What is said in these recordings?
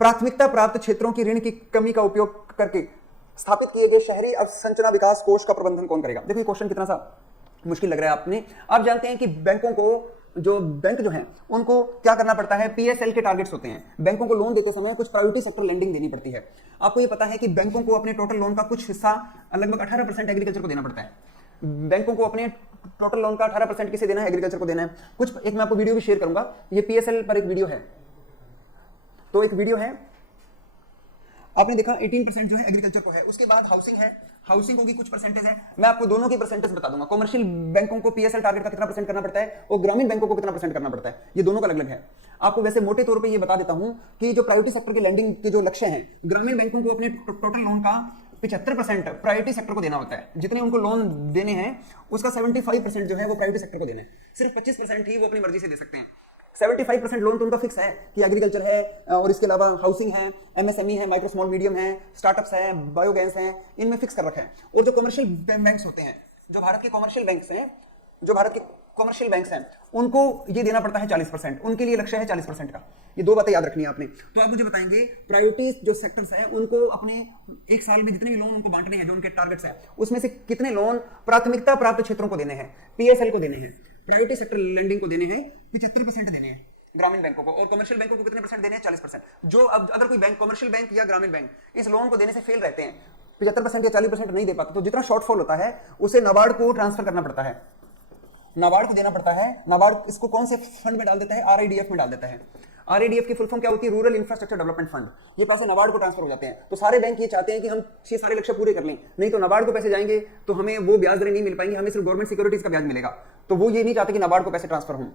प्राथमिकता प्राप्त क्षेत्रों की ऋण की कमी का उपयोग करके स्थापित किए गए शहरी अवसंरचना विकास कोष का प्रबंधन कौन करेगा। देखिए क्वेश्चन कितना सा मुश्किल लग रहा है आपने। आप जानते हैं कि बैंकों को बैंक जो हैं उनको क्या करना पड़ता है, पीएसएल के टारगेट्स होते हैं। बैंकों को लोन देते समय कुछ प्रायोरिटी सेक्टर लेंडिंग देनी पड़ती है। आपको ये पता है कि बैंकों को अपने टोटल लोन का कुछ हिस्सा लगभग 18% एग्रीकल्चर को देना पड़ता है। बैंकों को अपने टोटल लोन का 18% किसे देना है, एग्रीकल्चर को देना है। कुछ एक मैं आपको वीडियो भी शेयर करूंगा, ये पीएसएल पर एक वीडियो है। तो एक वीडियो है, आपने देखा 18% जो है एग्रीकल्चर को है, उसके बाद हाउसिंग है, हाउसिंग की कुछ परसेंटेज है। मैं आपको दोनों की परसेंटेज बता दूंगा। कमर्शियल बैंकों को पीएसएल टारगेट का कितना परसेंट करना पड़ता है और ग्रामीण बैंकों को कितना परसेंट करना पड़ता है, ये दोनों का अलग अलग है। आपको वैसे मोटे तौर पे ये बता देता हूं कि जो प्रायोरिटी सेक्टर की लैंडिंग के जो लक्ष्य हैं, ग्रामीण बैंकों को अपने टोटल लोन का 75% प्रायोरिटी सेक्टर को देना होता है। जितने उनको लोन देने हैं उसका 75% जो है वो प्रायोरिटी सेक्टर को देना है। सिर्फ 25% ही वो अपनी मर्जी से दे सकते हैं। 75% लोन तो उनका फिक्स है कि एग्रीकल्चर है और इसके अलावा हाउसिंग है, एमएसएमई है, माइक्रो स्मॉल मीडियम है, स्टार्टअप्स है, बायोगैस है, इनमें फिक्स कर रखा है। और जो कमर्शियल बैंक्स होते हैं, जो भारत के कमर्शियल बैंक्स हैं, उनको ये देना पड़ता है 40%। उनके लिए लक्ष्य है 40% का। ये दो बातें याद रखनी है आपने। तो आप मुझे बताएंगे प्रायोरिटी जो सेक्टर्स हैं उनको अपने एक साल में जितने भी लोन उनको बांटने हैं, जो उनके टारगेट्स हैं, उसमें से कितने लोन प्राथमिकता प्राप्त क्षेत्रों को देने हैं, पीएसएल को देने हैं, प्रायोरिटी सेक्टर लैंडिंग को देने हैं 75% देने हैं ग्रामीण बैंकों को, और कमर्शियल बैंकों को कितने परसेंट देने हैं, 40%। जो अब अगर कोई बैंक, कमर्शियल बैंक या ग्रामीण बैंक इस लोन को देने से फेल रहते हैं, 75% या 40% नहीं दे पाते, तो जितना शॉर्टफॉल होता है उसे नाबार्ड को ट्रांसफर करना पड़ता है, नाबार्ड को देना पड़ता है। नाबार्ड इसको कौन से फंड में डाल देता है, आरआईडीएफ में डाल देता है। आरआईडीएफ की फुल फॉर्म क्या होती है, रूरल इंफ्रास्ट्रक्चर डेवलपमेंट फंड। ये पैसे नाबार्ड को ट्रांसफर हो जाते हैं। तो सारे बैंक ये चाहते हैं कि हम ये सारे लक्ष्य पूरे कर लें, नहीं तो नाबार्ड को पैसे जाएंगे तो हमें वो ब्याज दरें नहीं मिल पाएंगी, हमें सिर्फ गवर्नमेंट सिक्योरिटीज का ब्याज मिलेगा। तो वो ये नहीं चाहते कि नाबार्ड को पैसे ट्रांसफर हों।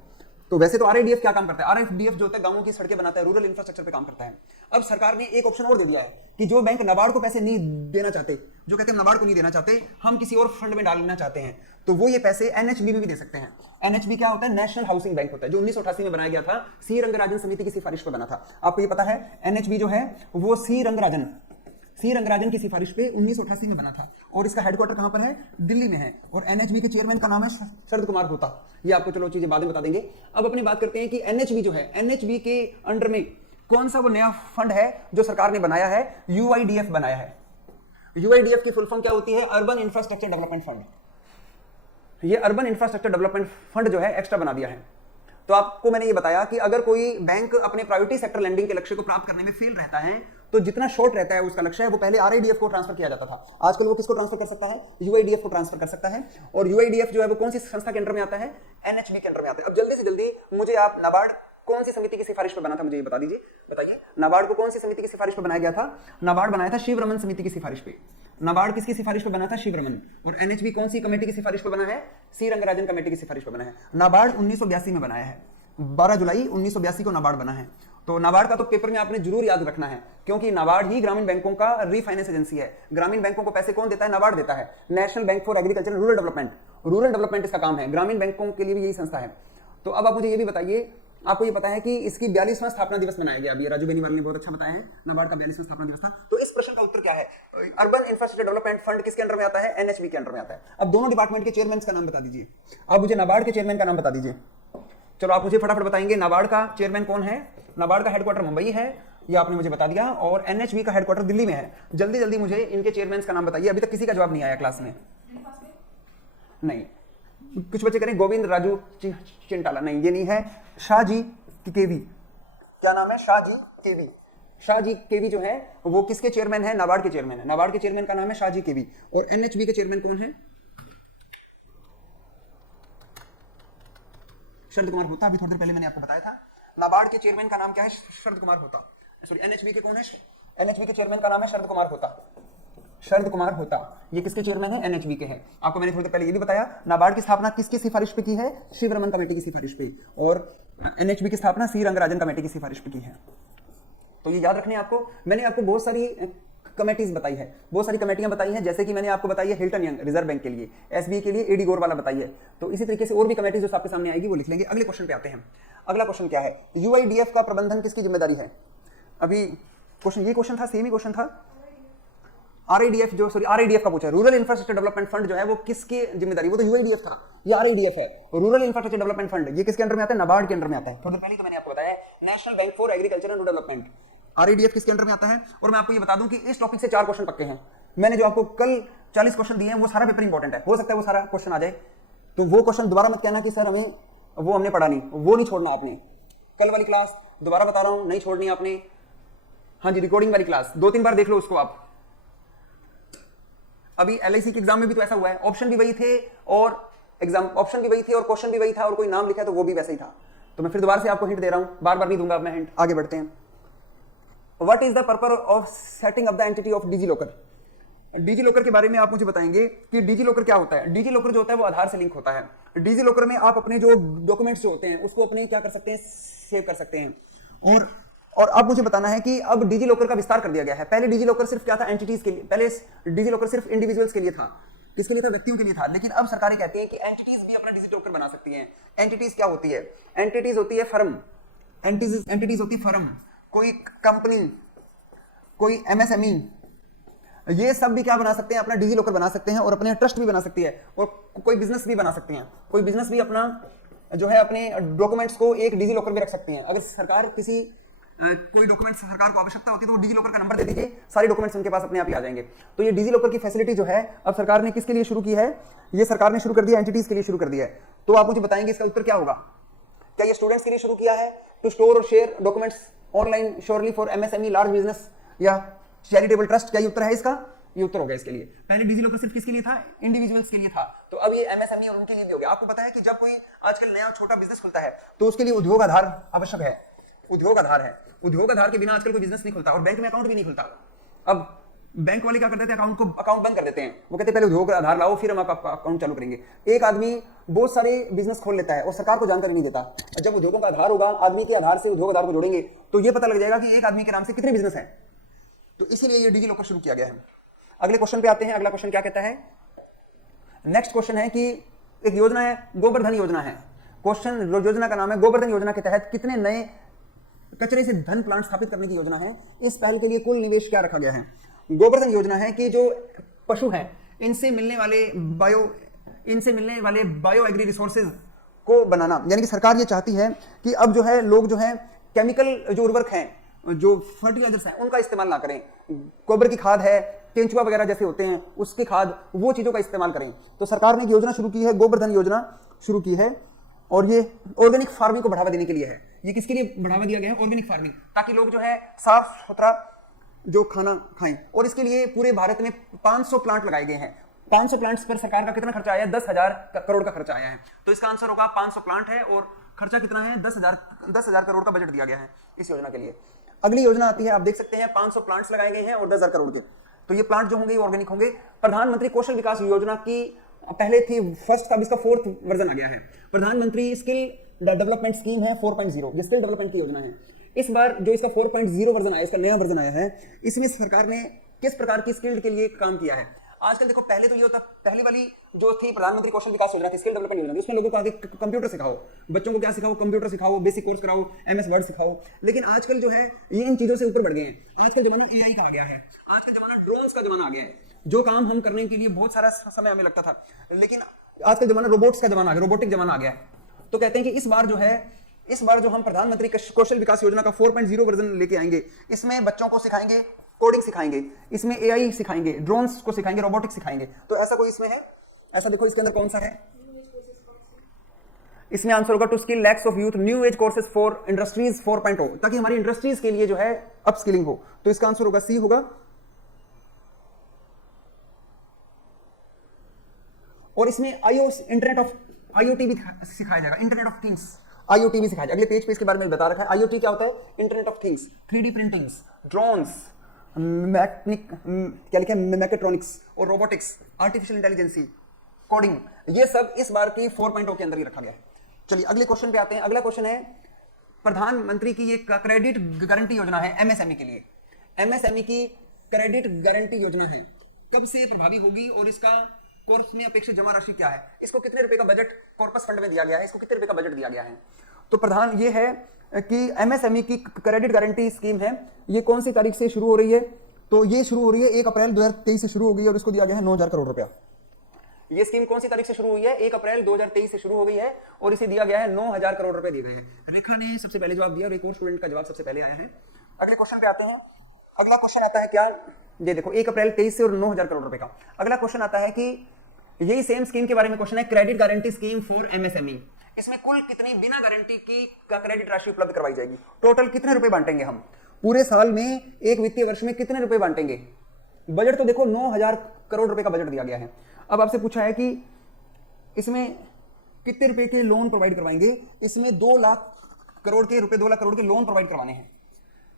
तो वैसे तो आरआईडीएफ क्या काम करता है, आरआईडीएफ जो होता है गांवों की सड़कें बनाता है, रूरल इंफ्रास्ट्रक्चर पे काम करता है। अब सरकार ने एक ऑप्शन और दे दिया है कि जो बैंक नाबार्ड को पैसे नहीं देना चाहते, जो कहते हैं नाबार्ड को नहीं देना चाहते, हम किसी और फंड में डालना चाहते हैं, तो वो ये पैसे एनएचबी में भी दे सकते हैं। एनएचबी क्या होता है, नेशनल हाउसिंग बैंक होता है, जो 1988 में बनाया गया था, सी रंगराजन समिति की सिफारिश पर बना था। आपको ये पता है एनएचबी जो है वो सी रंगराजन की सिफारिश पे 1988 में बना था, और इसका हेडक्वार्टर कहां पर है, दिल्ली में है। और एनएचबी के चेयरमैन का नाम है शरद कुमार होता। ये आपको चलो चीजें बाद में बता देंगे। अब अपनी बात करते हैं कि एनएचबी जो है, एनएचबी के अंडर में कौन सा वो नया फंड है जो सरकार ने बनाया है, यूआईडीएफ बनाया है। यूआईडीएफ की फुल फॉर्म क्या होती है, अर्बन इंफ्रास्ट्रक्चर डेवलपमेंट फंड। ये अर्बन इंफ्रास्ट्रक्चर डेवलपमेंट फंड जो है एक्स्ट्रा बना दिया है। तो आपको मैंने ये बताया कि अगर कोई बैंक अपने प्रायोरिटी सेक्टर लैंडिंग के लक्ष्य को प्राप्त करने में फेल रहता है, तो जितना शॉर्ट रहता है उसका लक्ष्य है, वो पहले आरआईडीएफ को ट्रांसफर किया जाता था। आजकल वो किसको ट्रांसफर कर सकता है, यूआईडीएफ को ट्रांसफर कर सकता है। और यूआईडीएफ जो है वो कौन सी संस्था के अंडर में आता है, एनएचबी के अंडर में आता है। अब जल्दी से जल्दी मुझे आप नाबार्ड कौन सी समिति की सिफारिश पर बना था, मुझे ये बता दीजिए, बताइए। नाबार्ड को कौन सी समिति की सिफारिश पर बनाया गया था, नाबार्ड बनाया था शिवरमन समिति की सिफारिश पे। नाबार्ड किसकी सिफारिश पर बना था, शिवरमन। और एनएचबी कौन सी कमेटी की सिफारिश पर बना है, सी रंगराजन कमेटी की सिफारिश पर बना है। नाबार्ड 1982 में बनाया है, 12 जुलाई 1982 को नाबार्ड बना है। तो नाबार्ड का तो पेपर में आपने जरूर याद रखना है, क्योंकि नाबार्ड ही ग्रामीण बैंकों का रीफाइनेंस एजेंसी है। ग्रामीण बैंकों को पैसे कौन देता है, नाबार्ड देता है। National bank for agriculture rural development इसका काम है। ग्रामीण बैंकों के लिए भी यही संस्था है। तो अब आप मुझे ये भी बताइए, आपको ये पता है कि इसकी 42वां स्थापना दिवस मनाया गया। अभी राजू बेनीवाल ने बहुत अच्छा बताया है, नाबार्ड का 42वां स्थापना दिवस था। तो इस प्रश्न का उत्तर क्या है, अर्बन इंफ्रास्ट्रक्चर डेवलपमेंट फंड किसके अंडर में आता है, एनएचबी के अंडर में आता है। अब दोनों डिपार्टमेंट के चेयरमैन का नाम बता दीजिए। अब मुझे नाबार्ड के चेयरमैन का नाम बता दीजिए। चलो आप मुझे फटाफट बताएंगे, नाबार्ड का चेयरमैन कौन है। नाबार्ड का हेडक्वार्टर मुंबई है, ये आपने मुझे बता दिया, और एनएचबी का हेडक्वार्टर दिल्ली में है। जल्दी जल्दी मुझे इनके चेयरमैन का नाम बताइए। अभी तक किसी का जवाब नहीं आया क्लास में, नहीं। कुछ बच्चे करें गोविंद राजू चिंटाला, नहीं ये नहीं है। शाहजी केवी, क्या नाम है, शाहजी केवी। शाहजी केवी जो है वो किसके चेयरमैन है, नाबार्ड के चेयरमैन है। नाबार्ड के चेयरमैन का नाम है शाहजी केवी। और एनएचबी के चेयरमैन कौन है, शरद कुमार होता। अभी थोड़ी देर पहले मैंने आपको बताया था। नाबार्ड के चेयरमैन का नाम क्या है, शरद कुमार होता। सॉरी, एनएचबी के कौन है, एनएचबी के चेयरमैन का नाम है शरद कुमार होता। शरद कुमार होता ये किसके चेयरमैन है, एनएचबी के हैं। आपको मैंने थोड़ी देर पहले ये भी बताया, नाबार्ड की स्थापना किसकी सिफारिश पे की है, शिवरमन कमेटी की सिफारिश पे, और एनएचबी की स्थापना सी रंगराजन कमेटी की सिफारिश पे की है। तो ये याद रखने आपको। मैंने आपको बहुत सारी कमेटीज बताई है, बहुत सारी कमेटियां बताई हैं, जैसे कि मैंने आपको बताई है हिल्टन यंग रिजर्व बैंक के लिए, एसबीआई के लिए एडी गोर वाला बताई है। तो इसी तरीके से और भी कमेटीज जो आपके सामने आएगी वो लिख लेंगे। अगले क्वेश्चन पे आते हैं। अगला क्वेश्चन क्या है, यूआईडीएफ का प्रबंधन किसकी जिम्मेदारी है। अभी क्वेश्चन ये क्वेश्चन था, सेम ही क्वेश्चन था। आरआईडीएफ का पूछा है, रूरल इंफ्रास्ट्रक्चर डेवलपमेंट फंड जो है वो किसकी जिम्मेदारी, वो तो यूआईडीएफ था, ये आरआईडीएफ है। रूरल इंफ्रास्ट्रक्चर डेवलपमेंट फंड ये किसके अंडर में आता है, नाबार्ड के अंडर में आता है। थोड़ी देर पहले तो मैंने आपको बताया national bank for agriculture and development, RADF किसके अंडर में आता है? और मैं आपको ये बता दूं कि इस टॉपिक से 4 क्वेश्चन पक्के हैं। मैंने जो आपको कल 40 क्वेश्चन दिए हैं वो सारा पेपर इंपॉर्टेंट है, हो सकता है वो सारा क्वेश्चन आ जाए, तो वो क्वेश्चन दोबारा मत कहना कि सर हमें वो हमने पढ़ा नहीं, वो नहीं छोड़ना आपने। कल वाली क्लास दोबारा बता रहा हूं, नहीं छोड़नी आपने। हाँ जी, रिकॉर्डिंग वाली क्लास 2-3 बार देख लो उसको आप। अभी LIC के एग्जाम में भी तो ऐसा हुआ है, ऑप्शन भी वही थे और एग्जाम ऑप्शन भी वही थे और क्वेश्चन भी वही था और कोई नाम लिखा है तो वो भी वैसे ही था। तो मैं फिर दोबारा से आपको हिंट दे रहा हूं, बार बार नहीं दूंगा अब मैं हिंट। आगे बढ़ते हैं। What is the purpose of setting up the entity of DigiLocker? DigiLocker के बारे में आप मुझे बताएंगे कि डिजी लॉकर क्या होता है। डिजी लॉकर जो होता है वो आधार से लिंक होता है। डिजी लॉकर में आप अपने जो डॉक्यूमेंट्स जो होते हैं उसको अपने क्या कर सकते हैं, सेव कर सकते हैं। और अब मुझे बताना है कि अब डिजी लॉकर का विस्तार कर दिया गया है। पहले डिजी लॉकर सिर्फ क्या था, एंटिटीज के लिए। पहले डिजी लॉकर सिर्फ इंडिविजुअल्स के लिए था। किसके लिए था? व्यक्तियों के लिए था। लेकिन अब सरकारें कहती हैं कि एंटिटीज भी अपना डिजी लॉकर बना सकती हैं। एंटिटीज क्या होती है? एंटिटीज होती है फर्म, एंटिटीज होती है फर्म, कोई कंपनी, कोई MSME, ये सब भी क्या बना सकते हैं? अपना डिजी लॉकर बना सकते हैं और अपने ट्रस्ट भी बना सकती है और कोई बिजनेस भी बना सकती हैं। कोई बिजनेस भी अपना जो है अपने डॉक्यूमेंट्स को एक डिजी लॉकर में रख सकती हैं। अगर सरकार किसी कोई डॉक्यूमेंट्स सरकार को आवश्यकता होती है तो वो डिजी लॉकर का नंबर दे दीजिए, सारे डॉक्यूमेंट्स उनके पास अपने आप ही आ जाएंगे। तो ये डिजी लॉकर की फैसिलिटी जो है अब सरकार ने किसके लिए शुरू की है? ये सरकार ने शुरू कर दिया, एंटिटीज के लिए शुरू कर दिया है। तो आप मुझे बताएंगे इसका उत्तर क्या होगा? क्या ये स्टूडेंट्स के लिए शुरू किया है टू स्टोर और share documents online surely for MSME, large business या चैरिटेबल ट्रस्ट? क्या ये उत्तर है इसका? ये उत्तर होगा इसके लिए। पहले डिजी लॉकर सिर्फ किसके लिए था? इंडिविजुअल्स के लिए था। तो अब ये MSME और उनके लिए भी हो गया। आपको पता है कि जब कोई आजकल नया छोटा बिजनेस खुलता है तो उसके लिए उद्योग आधार आवश्यक है। उद्योग आधार है, उद्योग आधार के बिना आजकल कोई बिजनेस नहीं खुलता और बैंक में अकाउंट भी नहीं खुलता। अब बैंक वाले क्या कर देते हैं? अकाउंट बंद कर देते हैं। वो कहते हैं पहले उद्योग आधार लाओ फिर हम आपका अकाउंट चालू करेंगे। एक आदमी बहुत सारे बिजनेस खोल लेता है और सरकार को जानकारी नहीं देता। जब उद्योगों का आधार होगा, आदमी के आधार से उद्योग आधार को जोड़ेंगे तो ये पता लग जाएगा कि एक आदमी के नाम से कितने बिजनेस हैं। तो इसीलिए ये डिजी लॉकर शुरू किया गया है। अगले क्वेश्चन पे आते हैं। अगला क्वेश्चन क्या कहता है? नेक्स्ट क्वेश्चन है कि एक योजना है, गोवर्धन योजना है। क्वेश्चन योजना का नाम है गोवर्धन योजना के तहत कितने नए कचरे से धन प्लांट स्थापित करने की योजना है? इस पहल के लिए कुल निवेश क्या रखा गया है? गोवर्धन योजना है कि जो पशु हैं इनसे मिलने वाले बायो एग्री रिसोर्सेज को बनाना, यानी कि सरकार ये चाहती है कि अब जो है लोग जो है केमिकल जो उर्वरक हैं, जो फर्टिलाइजर्स हैं उनका इस्तेमाल ना करें। गोबर की खाद है, केंचुआ वगैरह जैसे होते हैं उसकी खाद, वो चीजों का इस्तेमाल करें। तो सरकार ने एक योजना शुरू की है, गोवर्धन योजना शुरू की है और ये ऑर्गेनिक फार्मिंग को बढ़ावा देने के लिए है। ये किसके लिए बढ़ावा दिया गया है? ऑर्गेनिक फार्मिंग, ताकि लोग जो है साफ सुथरा जो खाना खाएं। और इसके लिए पूरे भारत में 500 प्लांट लगाए गए हैं। 500 प्लांट्स पर सरकार का कितना खर्चा आया है? 10,000 करोड़ का खर्चा आया है। तो इसका आंसर होगा 500 प्लांट है और खर्चा कितना है? 10,000 करोड़ का बजट दिया गया है इस योजना के लिए। अगली योजना आती है, आप देख सकते हैं 500 प्लांट्स लगाए गए हैं और 10,000 करोड़ के। तो ये प्लांट जो होंगे ऑर्गेनिक होंगे। प्रधानमंत्री कौशल विकास योजना की पहले थी फर्स्ट, का इसका 4th वर्जन आ गया है। प्रधानमंत्री स्किल डेवलपमेंट स्कीम है 4.0, ये स्किल डेवलपमेंट की योजना है। इस बार जो इसका 4.0 वर्जन आया, इसका नया वर्जन आया है, इसमें सरकार ने किस प्रकार की स्किल्ड के लिए काम किया है? आजकल देखो, पहले तो ये होता, पहली वाली जो थी प्रधानमंत्री कौशल विकास योजना थी, स्किल डेवलपमेंट योजना, उसमें लोगों को आगे कंप्यूटर सिखाओ, बच्चों को क्या सिखाओ? कंप्यूटर सिखाओ, बेसिक कोर्स कराओ, MS वर्ड सिखाओ। लेकिन आजकल जो है ये इन चीजों से ऊपर बढ़ गए हैं। आजकल जमाना AI का आ गया है, आज का जमाना ड्रोन्स का जमाना आ गया है। जो काम हम करने के लिए बहुत सारा समय हमें लगता था, लेकिन आज का जमाना रोबोट्स का जमाना आ गया, रोबोटिक जमाना आ गया है। तो कहते हैं कि इस बार जो हम प्रधानमंत्री कौशल विकास योजना का 4.0 वर्जन लेके आएंगे, इसमें बच्चों को सिखाएंगे, कोडिंग सिखाएंगे, इसमें AI सिखाएंगे, ड्रोन्स को सिखाएंगे, रोबोटिक्स सिखाएंगे। तो ऐसा कोई इसमें है? ऐसा देखो इसके अंदर कौन सा है? इसमें आंसर होगा to skill lacks of youth, new age courses for industries 4.0, ताकि हमारी इंडस्ट्रीज के लिए जो है अपस्किलिंग हो। तो इसका आंसर होगा C होगा। और इसमें इंटरनेट ऑफ IoT भी सिखाया जाएगा, इंटरनेट ऑफ थिंग्स, IoT भी सिखाया जाएगा। अगले पेज पे इसके बारे में बता रखा है। IoT क्या होता है? Internet of things, 3D printings, drones, क्या लिखा है? मैकेट्रॉनिक्स और रोबोटिक्स, आर्टिफिशियल इंटेलिजेंसी, कोडिंग, ये सब इस बार की 4.0 के अंदर ही रखा गया है। चलिए अगले क्वेश्चन पे आते हैं। अगला क्वेश्चन है, प्रधानमंत्री की ये क्रेडिट गारंटी योजना है MSME के लिए। MSME की क्रेडिट गारंटी योजना है, कब से प्रभावी होगी और इसका कोर्स में अपेक्षित जमा राशि क्या है? इसको कितने रुपए का बजट कॉर्पस फंड में दिया गया है? इसको कितने रुपए का बजट दिया गया है? तो ये है कि MSME की क्रेडिट गारंटी स्कीम है, ये कौन सी तारीख से शुरू हो रही है? तो ये शुरू हो रही है 1 अप्रैल 2023 से शुरू हो गई है और इसको दिया गया है 9,000 करोड़ रुपया। ये स्कीम कौन सी तारीख से शुरू हुई है? 1 अप्रैल 2023 से शुरू हो गई है और इसे दिया गया है 9,000 करोड़ रुपए दिए गए हैं। रेखा ने सबसे पहले जवाब दिया और एक और स्टूडेंट का जवाब सबसे पहले आया है। अगले क्वेश्चन पे आते हैं। अगला क्वेश्चन आता है क्या, ये देखो 1 अप्रैल 23 से और 9,000 करोड़ रुपए का। अगला क्वेश्चन आता है कि यही सेम स्कीम के बारे में क्वेश्चन है, credit guarantee scheme for MSME. इसमें कुल कितनी बिना गारंटी की क्रेडिट राशि उपलब्ध करवाई जाएगी, टोटल कितने रुपए बांटेंगे हम पूरे साल में, एक वित्तीय वर्ष में कितने रुपए बांटेंगे। बजट तो देखो 9,000 करोड़ रुपए का बजट दिया गया है। अब आपसे पूछा है कि इसमें कितने रुपए के लोन प्रोवाइड करवाएंगे, इसमें 2 लाख करोड़ के रुपए, 2 लाख करोड़ के लोन प्रोवाइड करवाने हैं।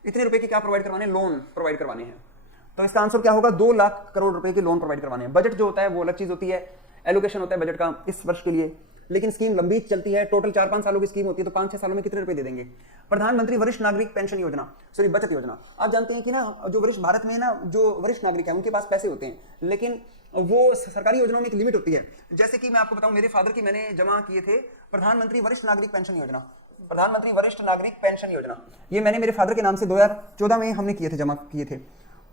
इतने रुपए के क्या प्रोवाइड करवाने, लोन प्रोवाइड करवाने हैं। तो इसका आंसर क्या होगा, 2 लाख करोड़ रुपए के लोन प्रोवाइड करवाने हैं। बजट जो होता है वो अलग चीज होती है, एलोकेशन होता है बजट का इस वर्ष के लिए, लेकिन स्कीम लंबी चलती है, टोटल 4-5 सालों की स्कीम होती है, तो 5-6 सालों में कितने रुपए दे देंगे। प्रधानमंत्री वरिष्ठ नागरिक पेंशन योजना, सॉरी बचत योजना। आप जानते हैं कि ना जो वरिष्ठ भारत में ना जो वरिष्ठ नागरिक है उनके पास पैसे होते हैं, लेकिन वो सरकारी योजनाओं में एक लिमिट होती है। जैसे कि मैं आपको बताऊं, मेरे फादर की मैंने जमा किए थे प्रधानमंत्री वरिष्ठ नागरिक पेंशन योजना, प्रधानमंत्री वरिष्ठ नागरिक पेंशन योजना, ये मैंने मेरे फादर के नाम से 2014 में हमने किए थे, जमा किए थे।